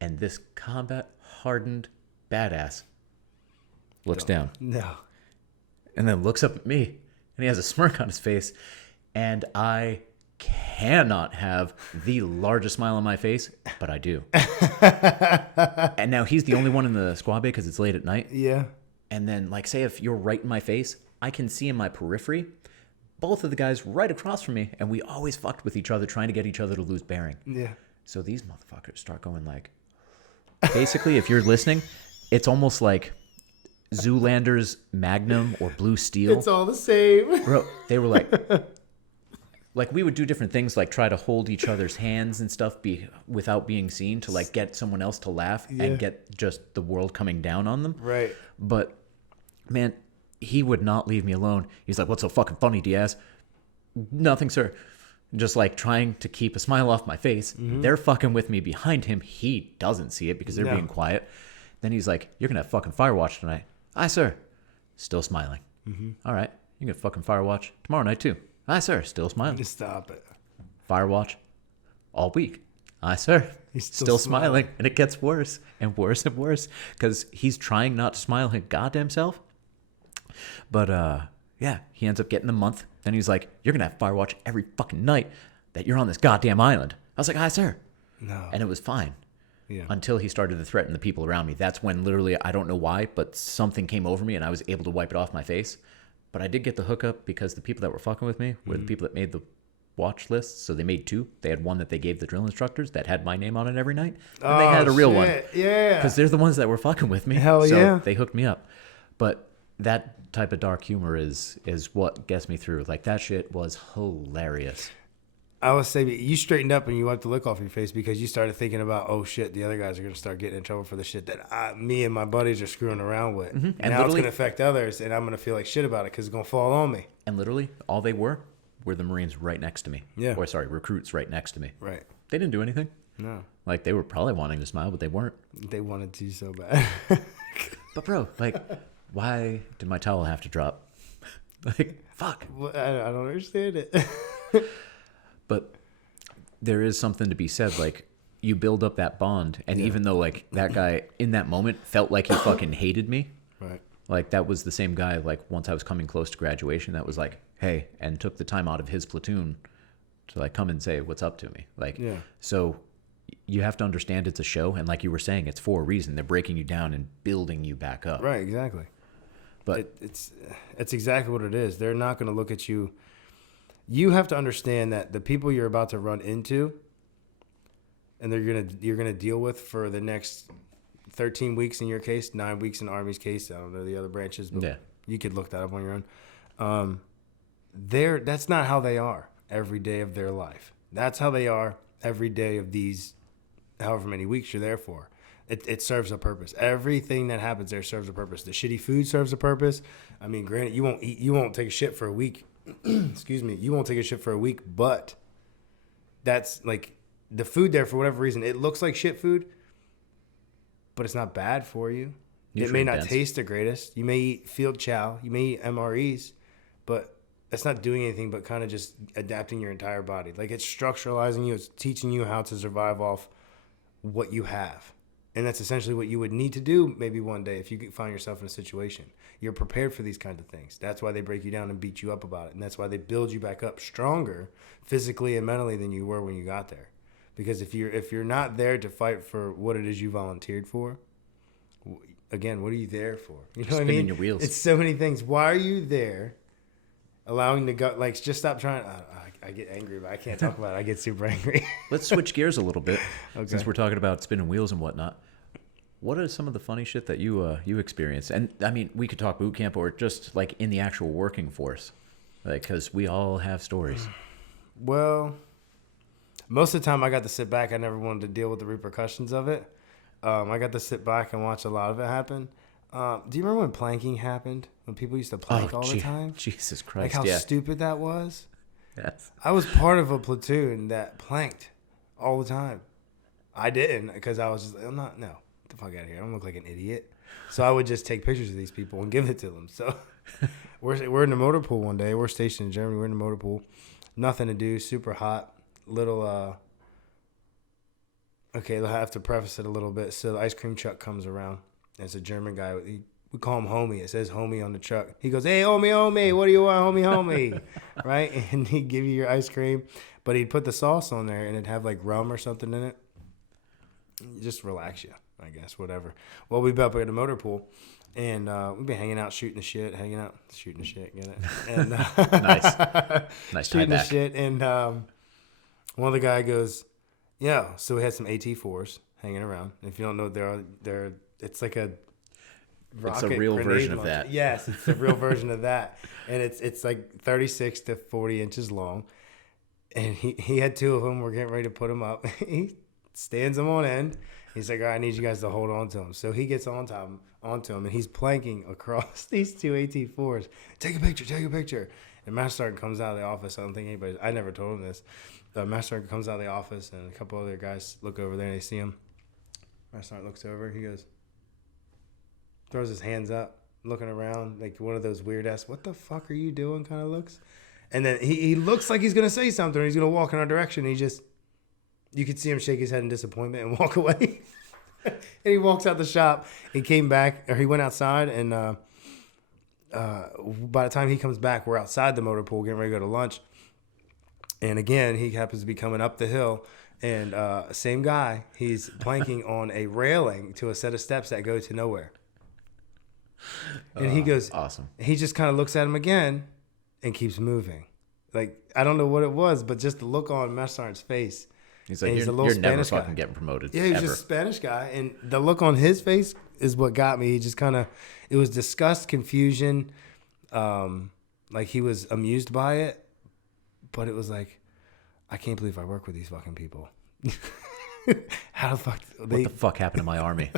And this combat-hardened badass looks down. No. And then looks up at me. And he has a smirk on his face. And I cannot have the largest smile on my face, but I do. And now he's the only one in the squad bay because it's late at night. Yeah. And then, like, say if you're right in my face, I can see in my periphery both of the guys right across from me, and we always fucked with each other, trying to get each other to lose bearing. Yeah. So these motherfuckers start going like, basically, if you're listening, it's almost like Zoolander's Magnum or Blue Steel. It's all the same. Bro, they were like we would do different things, like try to hold each other's hands and stuff without being seen to like get someone else to laugh and get just the world coming down on them. Right. But man, he would not leave me alone. He's like, "What's so fucking funny, Diaz?" "Nothing, sir." Just like trying to keep a smile off my face. Mm-hmm. They're fucking with me behind him. He doesn't see it because they're being quiet. Then he's like, "You're gonna have fucking Firewatch tonight." "Aye, sir." Still smiling. Mm-hmm. "All right, you can get fucking Firewatch tomorrow night too." "Aye, sir." Still smiling. Just stop it. Firewatch all week. "Aye, sir." He's still smiling. And it gets worse and worse and worse because he's trying not to smile his goddamn self. But yeah, he ends up getting the month. Then he's like, "You're gonna have Firewatch every fucking night that you're on this goddamn island." I was like, "Aye, sir." No. And it was fine. Yeah. Until he started to threaten the people around me. That's when literally, I don't know why, but something came over me and I was able to wipe it off my face. But I did get the hookup because the people that were fucking with me were the people that made the watch lists. So they made 2. They had one that they gave the drill instructors that had my name on it every night. And they had a real one. Yeah. Because they're the ones that were fucking with me. Hell so yeah. They hooked me up. But that type of dark humor is what gets me through. Like, that shit was hilarious. I would say you straightened up and you wiped the look off your face because you started thinking about, oh shit, the other guys are going to start getting in trouble for the shit that me and my buddies are screwing around with. Mm-hmm. And now it's going to affect others and I'm going to feel like shit about it because it's going to fall on me. And literally, all they were the Marines right next to me. Yeah. Or sorry, recruits right next to me. Right. They didn't do anything. No. Like, they were probably wanting to smile, but they weren't. They wanted to so bad. But bro, like, why did my towel have to drop? Like, fuck. Well, I don't understand it. But there is something to be said, like, you build up that bond, and even though, like, that guy in that moment felt like he fucking hated me, right? Like, that was the same guy, like, once I was coming close to graduation, that was like, hey, and took the time out of his platoon to like come and say what's up to me. Like, Yeah. so you have to understand it's a show, and like you were saying, it's for a reason. They're breaking you down and building you back up. Right, exactly. But It's exactly what it is. They're not going to look at you. You have to understand that the people you're about to run into, and you're gonna deal with for the next 13 weeks in your case, 9 weeks in Army's case. I don't know the other branches, but yeah, you could look that up on your own. That's not how they are every day of their life. That's how they are every day of these, however many weeks you're there for. It serves a purpose. Everything that happens there serves a purpose. The shitty food serves a purpose. I mean, granted, you won't take a shit for a week. Excuse me. You won't take a shit for a week, but that's like the food there for whatever reason. It looks like shit food, but it's not bad for you. It may not taste the greatest. You may eat field chow. You may eat MREs, but that's not doing anything but kind of just adapting your entire body. Like it's structuralizing you. It's teaching you how to survive off what you have. And that's essentially what you would need to do maybe one day if you find yourself in a situation. You're prepared for these kinds of things. That's why they break you down and beat you up about it. And that's why they build you back up stronger physically and mentally than you were when you got there. Because if you're not there to fight for what it is you volunteered for, again, what are you there for? You know what I mean? Your wheels. It's so many things. Why are you there? Allowing the gut, like, just stop trying. I get angry, but I can't talk about it. I get super angry. Let's switch gears a little bit, Okay. since we're talking about spinning wheels and whatnot. What are some of the funny shit that you experience? And I mean, we could talk boot camp or just like in the actual working force, like because we all have stories. Well, most of the time I got to sit back. I never wanted to deal with the repercussions of it. I got to sit back and watch a lot of it happen. Do you remember when planking happened? When people used to plank all the time? Jesus Like Christ! how Yeah. stupid that was? Yes. I was part of a platoon that planked all the time. I didn't because I was just, I'm not, no, get the fuck out of here. I don't look like an idiot. So I would just take pictures of these people and give it to them. So we're in the motor pool one day. We're stationed in Germany. We're in the motor pool. Nothing to do. Super hot. Little, okay, I have to preface it a little bit. So the ice cream truck comes around. It's a German guy. We call him homie. It says homie on the truck. He goes, hey, homie, what do you want, homie? Right? And he'd give you your ice cream, but he'd put the sauce on there and it'd have like rum or something in it. Just relax you, I guess, whatever. Well, we've been up at the motor pool and we've been hanging out, shooting the shit, get it? And, Nice shooting the tie back. shit. And one of the guy goes, yeah, so we had some AT4s hanging around. If you don't know, they're it's like a It's a rocket real grenade version of launcher. that. Yes, it's a real version of that. And it's like 36 to 40 inches long. And he had two of them. We're getting ready to put them up. He stands them on end. He's like, all right, I need you guys to hold on to him. So he gets onto him, and he's planking across these two AT4s. Take a picture. And Master Sergeant comes out of the office. I never told him this. The Master Sergeant comes out of the office, and a couple other guys look over there, and they see him. Master Sergeant looks over. He goes, throws his hands up, looking around like one of those weird ass, what the fuck are you doing kind of looks. And then he looks like he's going to say something or he's going to walk in our direction. You could see him shake his head in disappointment and walk away. And he walks out the shop. He came back, or he went outside, and by the time he comes back, we're outside the motor pool getting ready to go to lunch. And again, he happens to be coming up the hill. And same guy, he's planking on a railing to a set of steps that go to nowhere. And he goes, awesome. He just kind of looks at him again and keeps moving. Like, I don't know what it was, but just the look on Master Sergeant's face. He's like, he's you're never Spanish guy. fucking getting promoted. Yeah, he's ever. just a Spanish guy. And the look on his face is what got me. He just kind of, it was disgust, confusion. Like he was amused by it. But it was like, I can't believe I work with these fucking people. How the fuck? What the fuck happened to my army?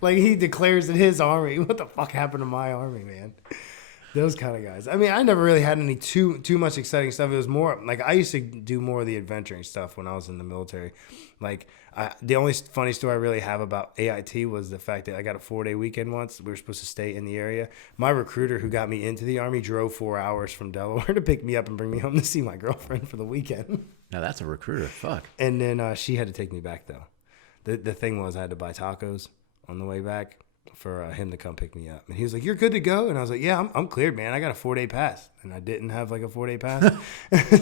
Like he declares in his army, what the fuck happened to my army, man? Those kind of guys. I mean, I never really had any too much exciting stuff. It was more like I used to do more of the adventuring stuff when I was in the military. Like the only funny story I really have about AIT was the fact that I got a 4-day weekend once. We were supposed to stay in the area. My recruiter who got me into the army drove 4 hours from Delaware to pick me up and bring me home to see my girlfriend for the weekend. Now that's a recruiter. Fuck. And then she had to take me back though. The thing was I had to buy tacos on the way back. for him to come pick me up. And he was like, "You're good to go." And I was like, "Yeah, I'm cleared, man. I got a 4-day pass." And I didn't have like a 4-day pass.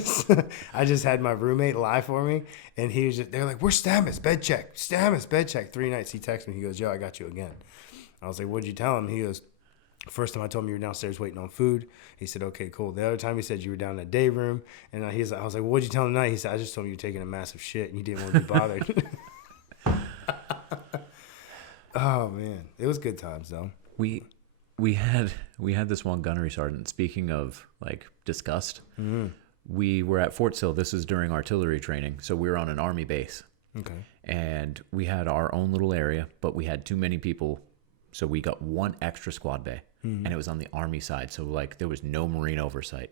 So I just had my roommate lie for me. And they're like, "Where's Stamas? Bed check. Stamas, bed check." 3 nights he texted me. He goes, "Yo, I got you again." I was like, "What'd you tell him?" He goes, "First time I told him you were downstairs waiting on food." He said, "Okay, cool." The other time he said you were down in the day room. And I was like, "Well, what'd you tell him tonight?" He said, "I just told him you were taking a massive shit and you didn't want to be bothered." Oh man, it was good times though. We had this one gunnery sergeant. Speaking of like disgust, we were at Fort Sill. This is during artillery training, so we were on an army base. Okay. And we had our own little area, but we had too many people, so we got one extra squad bay, and it was on the army side. So like there was no Marine oversight.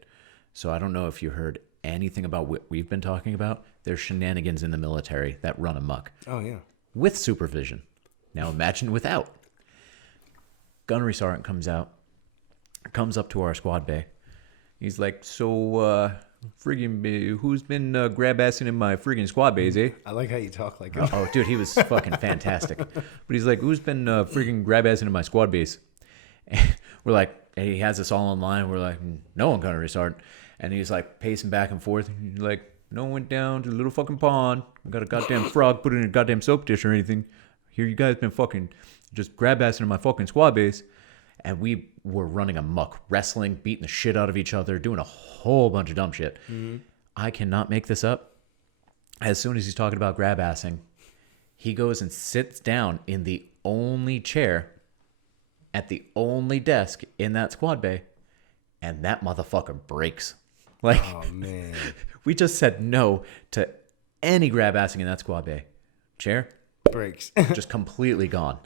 So I don't know if you heard anything about what we've been talking about. There's shenanigans in the military that run amok. Oh yeah. With supervision. Now imagine without. Gunnery sergeant comes up to our squad bay. He's like, "So, friggin' who's been grab-assing in my friggin' squad bays, eh?" I like how you talk like Oh, dude, he was fucking fantastic. But he's like, "Who's been friggin' grab-assing in my squad base?" And we're like, and he has us all in line. We're like, "No one, gunnery sergeant." And he's like pacing back and forth. He's like, "No one went down to the little fucking pond. Got a goddamn frog, put it in a goddamn soap dish or anything. Here you guys been fucking just grab-assing in my fucking squad base." And we were running amok, wrestling, beating the shit out of each other, doing a whole bunch of dumb shit. I cannot make this up. As soon as he's talking about grab-assing, he goes and sits down in the only chair at the only desk in that squad bay, and that motherfucker breaks. Like, Oh man. we just said no to any grab-assing in that squad bay. Chair, Breaks. just completely gone.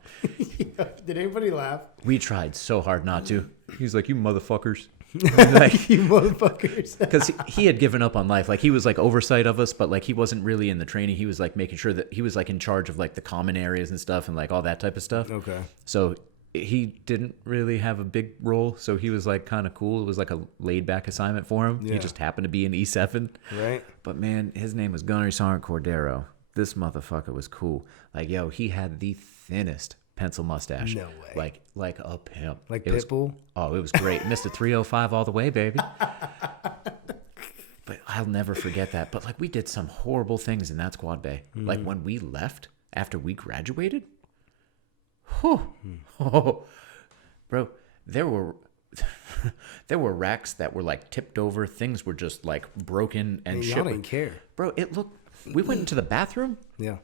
Did anybody laugh? We tried so hard not to. He's like, "You motherfuckers." Like, You motherfuckers. because he had given up on life. Like, he was like oversight of us, but like he wasn't really in the training. He was like making sure that he was like in charge of like the common areas and stuff and like all that type of stuff. Okay. So he didn't really have a big role. So he was like kind of cool. It was like a laid back assignment for him. Yeah. He just happened to be in E7. Right. But man, his name was Gunnery Sergeant Cordero. This motherfucker was cool. Like, yo, he had the thinnest pencil mustache. No way. Like a pimp. Like It was- Pitbull? Oh, it was great. Mr. 305 all the way, baby. But I'll never forget that. But like, we did some horrible things in that squad bay. Like when we left after we graduated. Whew. Oh, bro, there were racks that were like tipped over. Things were just like broken and Y'all shit. didn't care. Bro, it looked. We went into the bathroom. Yeah.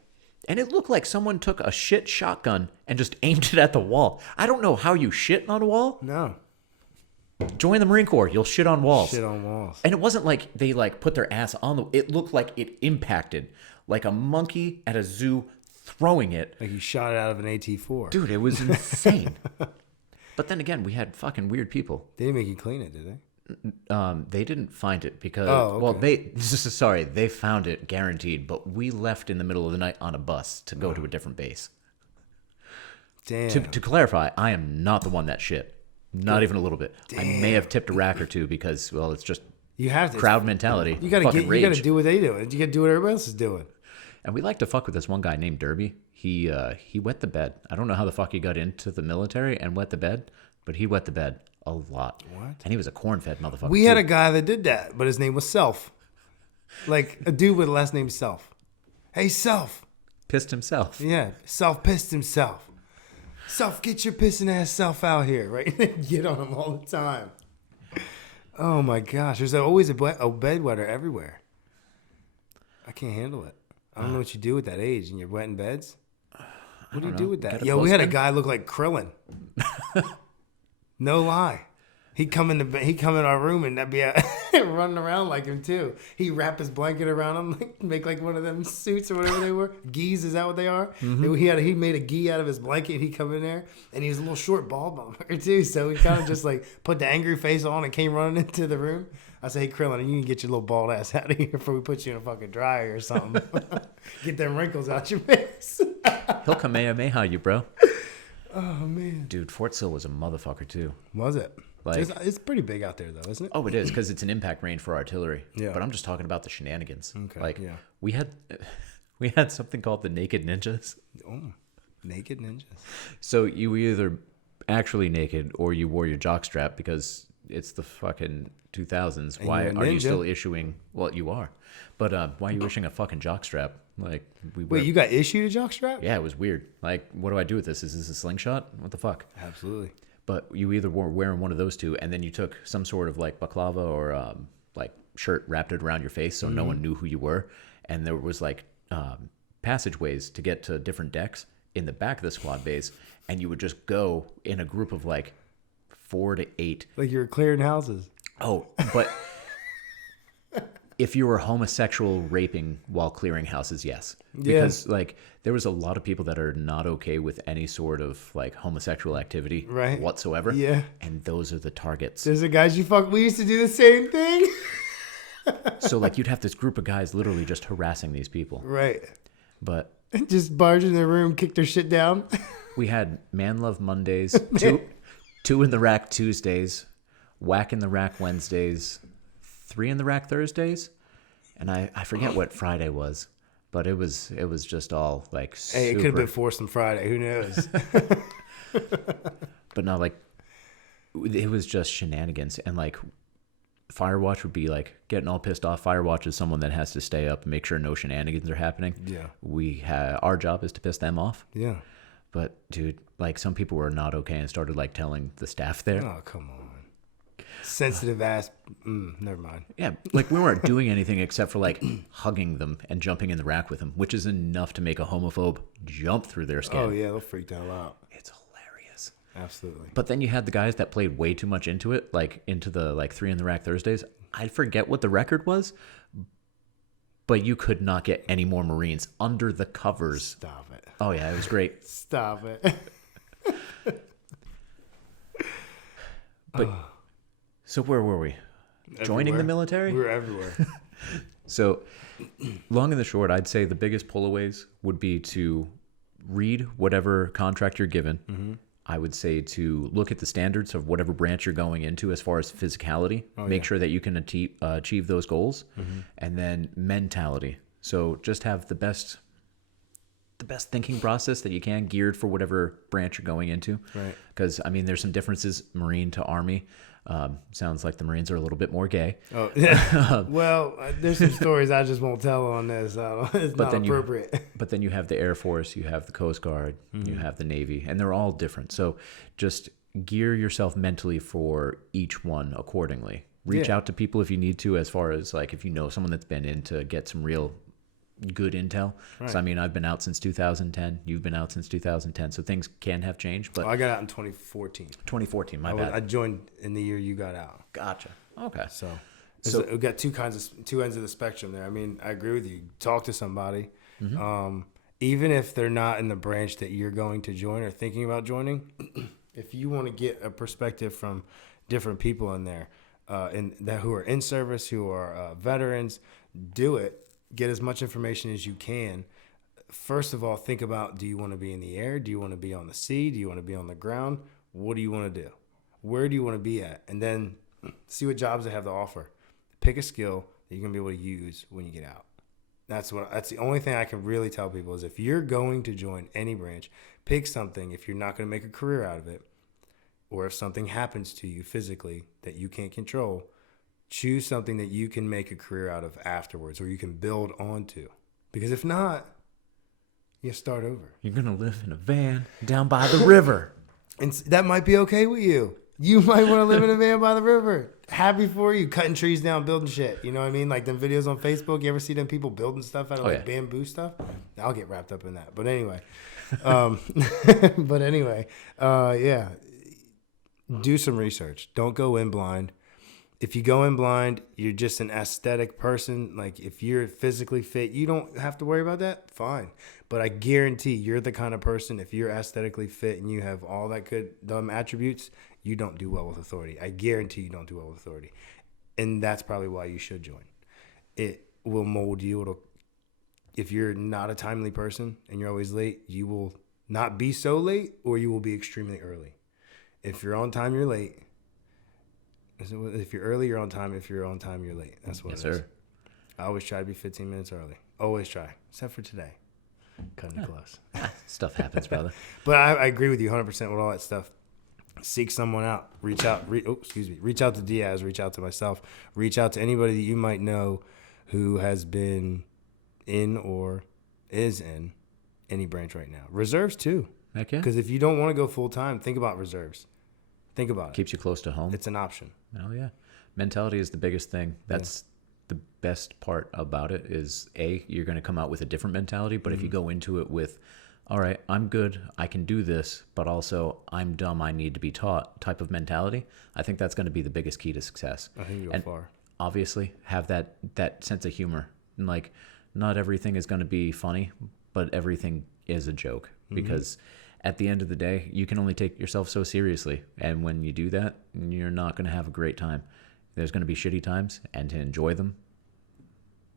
And it looked like someone took a shit shotgun and just aimed it at the wall. I don't know how you shit on a wall. No. Join the Marine Corps. You'll shit on walls. Shit on walls. And it wasn't like they like put their ass on the. It looked like it impacted, like a monkey at a zoo throwing it. Like you shot it out of an AT-4. Dude, it was insane. But then again, we had fucking weird people. They didn't make you clean it, did they? They didn't find it because okay. they found it guaranteed, but we left in the middle of the night on a bus to go to a different base. Damn. To clarify, I am not the one that shit. Not even a little bit. I may have tipped a rack or two because, well, it's just You have to. crowd mentality. You gotta fucking get. rage. You gotta do what they do. You gotta do what everybody else is doing. And we like to fuck with this one guy named Derby. He wet the bed. I don't know how the fuck he got into the military and wet the bed, but he wet the bed a lot. What? And he was a corn-fed motherfucker. We had a guy that did that, but his name was Self. Like a dude with the last name Self. Hey, Self. pissed himself. Yeah, Self pissed himself. Self, get your pissing ass self out here, right? They get on him all the time. Oh my gosh, there's always a bedwetter everywhere. I can't handle it. I don't know what you do with that age and you're wetting beds. What do you do with that? Yo, we had a guy look like Krillin. No lie. He'd come in our room and that'd be running around like him too. He'd wrap his blanket around him, like, make like one of them suits or whatever they were. Geese, is that what they are? Mm-hmm. He made a gi out of his blanket and he'd come in there and he was a little short bald motherfucker too. So he kind of just like put the angry face on and came running into the room. I say, hey, Krillin, you can get your little bald ass out of here before we put you in a fucking dryer or something. Get them wrinkles out your face. He'll Kamehameha you, bro. Oh, man. Dude, Fort Sill was a motherfucker, too. Was it? Like, it's pretty big out there, though, isn't it? Oh, it is, because it's an impact range for artillery. Yeah. But I'm just talking about the shenanigans. Okay, Like, yeah. we had something called the Naked Ninjas. Oh. Naked ninjas. So you were either actually naked or you wore your jockstrap because it's the fucking 2000s. And Why you're a are you ninja. still issuing? Well, you are, but why are you issuing a fucking jockstrap? Like Wait, you got issued a jockstrap? Yeah, it was weird. Like, what do I do with this? Is this a slingshot? What the fuck? Absolutely. But you either were wearing one of those two, and then you took some sort of like baklava or like shirt, wrapped it around your face so no one knew who you were, and there was like passageways to get to different decks in the back of the squad base, and you would just go in a group of like 4 to 8. Like you're clearing houses. Oh, but if you were homosexual raping while clearing houses, yes. Because like there was a lot of people that are not okay with any sort of like homosexual activity whatsoever. Yeah. And those are the targets. There's the guys you fuck. We used to do the same thing. So like you'd have this group of guys literally just harassing these people. Right. But just barge in the room, kick their shit down. we had Man Love Mondays, two in the Rack Tuesdays, Whack in the Rack Wednesdays, 3 in the Rack Thursdays, and I forget what Friday was, but it was just all like super. Hey, it could have been Foursome Friday. Who knows? But no, like it was just shenanigans, and like Firewatch would be like getting all pissed off. Firewatch is someone that has to stay up and make sure no shenanigans are happening. Yeah. Our job is to piss them off. Yeah. But dude, like some people were not okay and started like telling the staff there. Oh, come on. Sensitive ass. Never mind. Yeah, like we weren't doing anything except for like hugging them and jumping in the rack with them, which is enough to make a homophobe jump through their skin. Oh yeah, they'll freak the hell out. It's hilarious. Absolutely. But then you had the guys that played way too much into it, like into the like 3 in the Rack Thursdays. I forget what the record was, but you could not get any more Marines under the covers. Stop it. Oh yeah, it was great. Stop it. But so where were we? Joining the military? We were everywhere. So long and the short, I'd say the biggest pullaways would be to read whatever contract you're given. Mm-hmm. I would say to look at the standards of whatever branch you're going into as far as physicality. Make sure that you can achieve those goals. Mm-hmm. And then mentality. So just have the best thinking process that you can, geared for whatever branch you're going into. Right. Because, I mean, there's some differences, Marine to Army. Sounds like the Marines are a little bit more gay. Oh, yeah. Well, there's some stories I just won't tell on this. It's not appropriate. But then you have the Air Force, you have the Coast Guard, you have the Navy, and they're all different. So just gear yourself mentally for each one accordingly. Reach out to people if you need to, as far as like if you know someone that's been in, to get some real good intel. Right. So I mean, I've been out since 2010. You've been out since 2010. So things can have changed. But I got out in 2014. 2014. My bad. I joined in the year you got out. Gotcha. Okay. So we got two ends of the spectrum there. I mean, I agree with you. Talk to somebody, even if they're not in the branch that you're going to join or thinking about joining. If you want to get a perspective from different people in there, who are in service, who are veterans, do it. Get as much information as you can. First of all, think about, do you want to be in the air? Do you want to be on the sea? Do you want to be on the ground? What do you want to do? Where do you want to be at? And then see what jobs they have to offer. Pick a skill that you're going to be able to use when you get out. That's the only thing I can really tell people is if you're going to join any branch, pick something. If you're not going to make a career out of it, or if something happens to you physically that you can't control, choose something that you can make a career out of afterwards, or you can build onto. Because if not, you start over. You're going to live in a van down by the river. And that might be okay with you. You might want to live in a van by the river. Happy for you, cutting trees down, building shit. You know what I mean? Like them videos on Facebook. You ever see them people building stuff out of bamboo stuff? I'll get wrapped up in that. But anyway. Yeah. Do some research. Don't go in blind. If you go in blind, you're just an aesthetic person. Like if you're physically fit, you don't have to worry about that. Fine. But I guarantee you're the kind of person, if you're aesthetically fit and you have all that good dumb attributes, you don't do well with authority. I guarantee you don't do well with authority. And that's probably why you should join. It will mold you. If you're not a timely person and you're always late, you will not be so late, or you will be extremely early. If you're on time, you're late. If you're early, you're on time. If you're on time, you're late. That's what it is. I always try to be 15 minutes early. Always try. Except for today. Cutting it close. Stuff happens, brother. But I agree with you 100% with all that stuff. Seek someone out. Reach out. Reach out to Diaz. Reach out to myself. Reach out to anybody that you might know who has been in or is in any branch right now. Reserves too. Heck yeah. Because if you don't want to go full time, think about reserves. Think about it. Keeps you close to home. It's an option. Oh yeah. Mentality is the biggest thing. That's the best part about it is you're going to come out with a different mentality. But if you go into it with, all right, I'm good, I can do this, but also I'm dumb, I need to be taught type of mentality, I think that's going to be the biggest key to success. I think you go far. Obviously, have that sense of humor. And like, not everything is going to be funny, but everything is a joke. Because at the end of the day, you can only take yourself so seriously. And when you do that, you're not going to have a great time. There's going to be shitty times, and to enjoy them,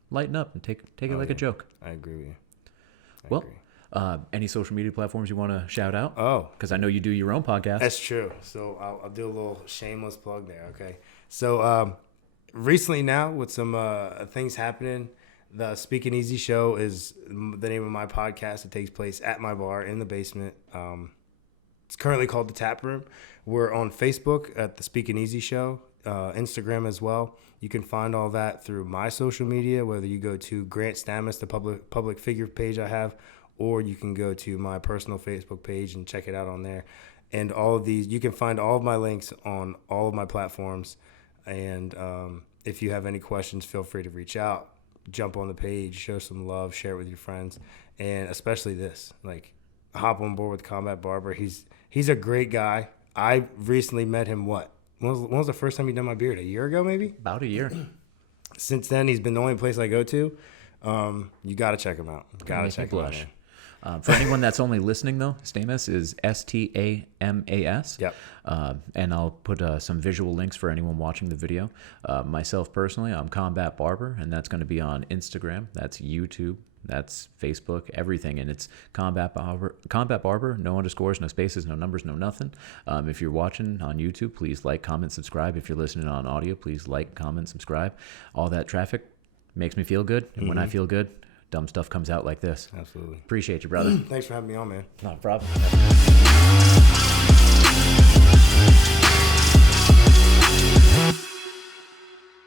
lighten up and take it like a joke. I agree with you. Well, any social media platforms you want to shout out? Oh, because I know you do your own podcast. That's true. So I'll do a little shameless plug there. Okay. So recently now with some things happening, the Speaking Easy Show is the name of my podcast. It takes place at my bar in the basement. It's currently called The Tap Room. We're on Facebook at the Speaking Easy Show, Instagram as well. You can find all that through my social media, whether you go to Greg Stamas, the public figure page I have, or you can go to my personal Facebook page and check it out on there. And all of these, you can find all of my links on all of my platforms. And if you have any questions, feel free to reach out, jump on the page, show some love, share it with your friends. And especially this, like, hop on board with Combat Barber. He's a great guy. I recently met him, when was the first time he done my beard? A year ago, maybe? About a year. Since then, he's been the only place I go to. You got to check him out. Got to check him out, man. For anyone that's only listening, though, Stamas is Stamas. Yep. And I'll put some visual links for anyone watching the video. Myself personally, I'm Combat Barber, and that's going to be on Instagram. That's YouTube. That's Facebook, everything. And it's Combat Barber, no underscores, no spaces, no numbers, no nothing. If you're watching on YouTube, please like, comment, subscribe. If you're listening on audio, please like, comment, subscribe. All that traffic makes me feel good. And when I feel good, dumb stuff comes out like this. Absolutely. Appreciate you, brother. Thanks for having me on, man. Not a problem.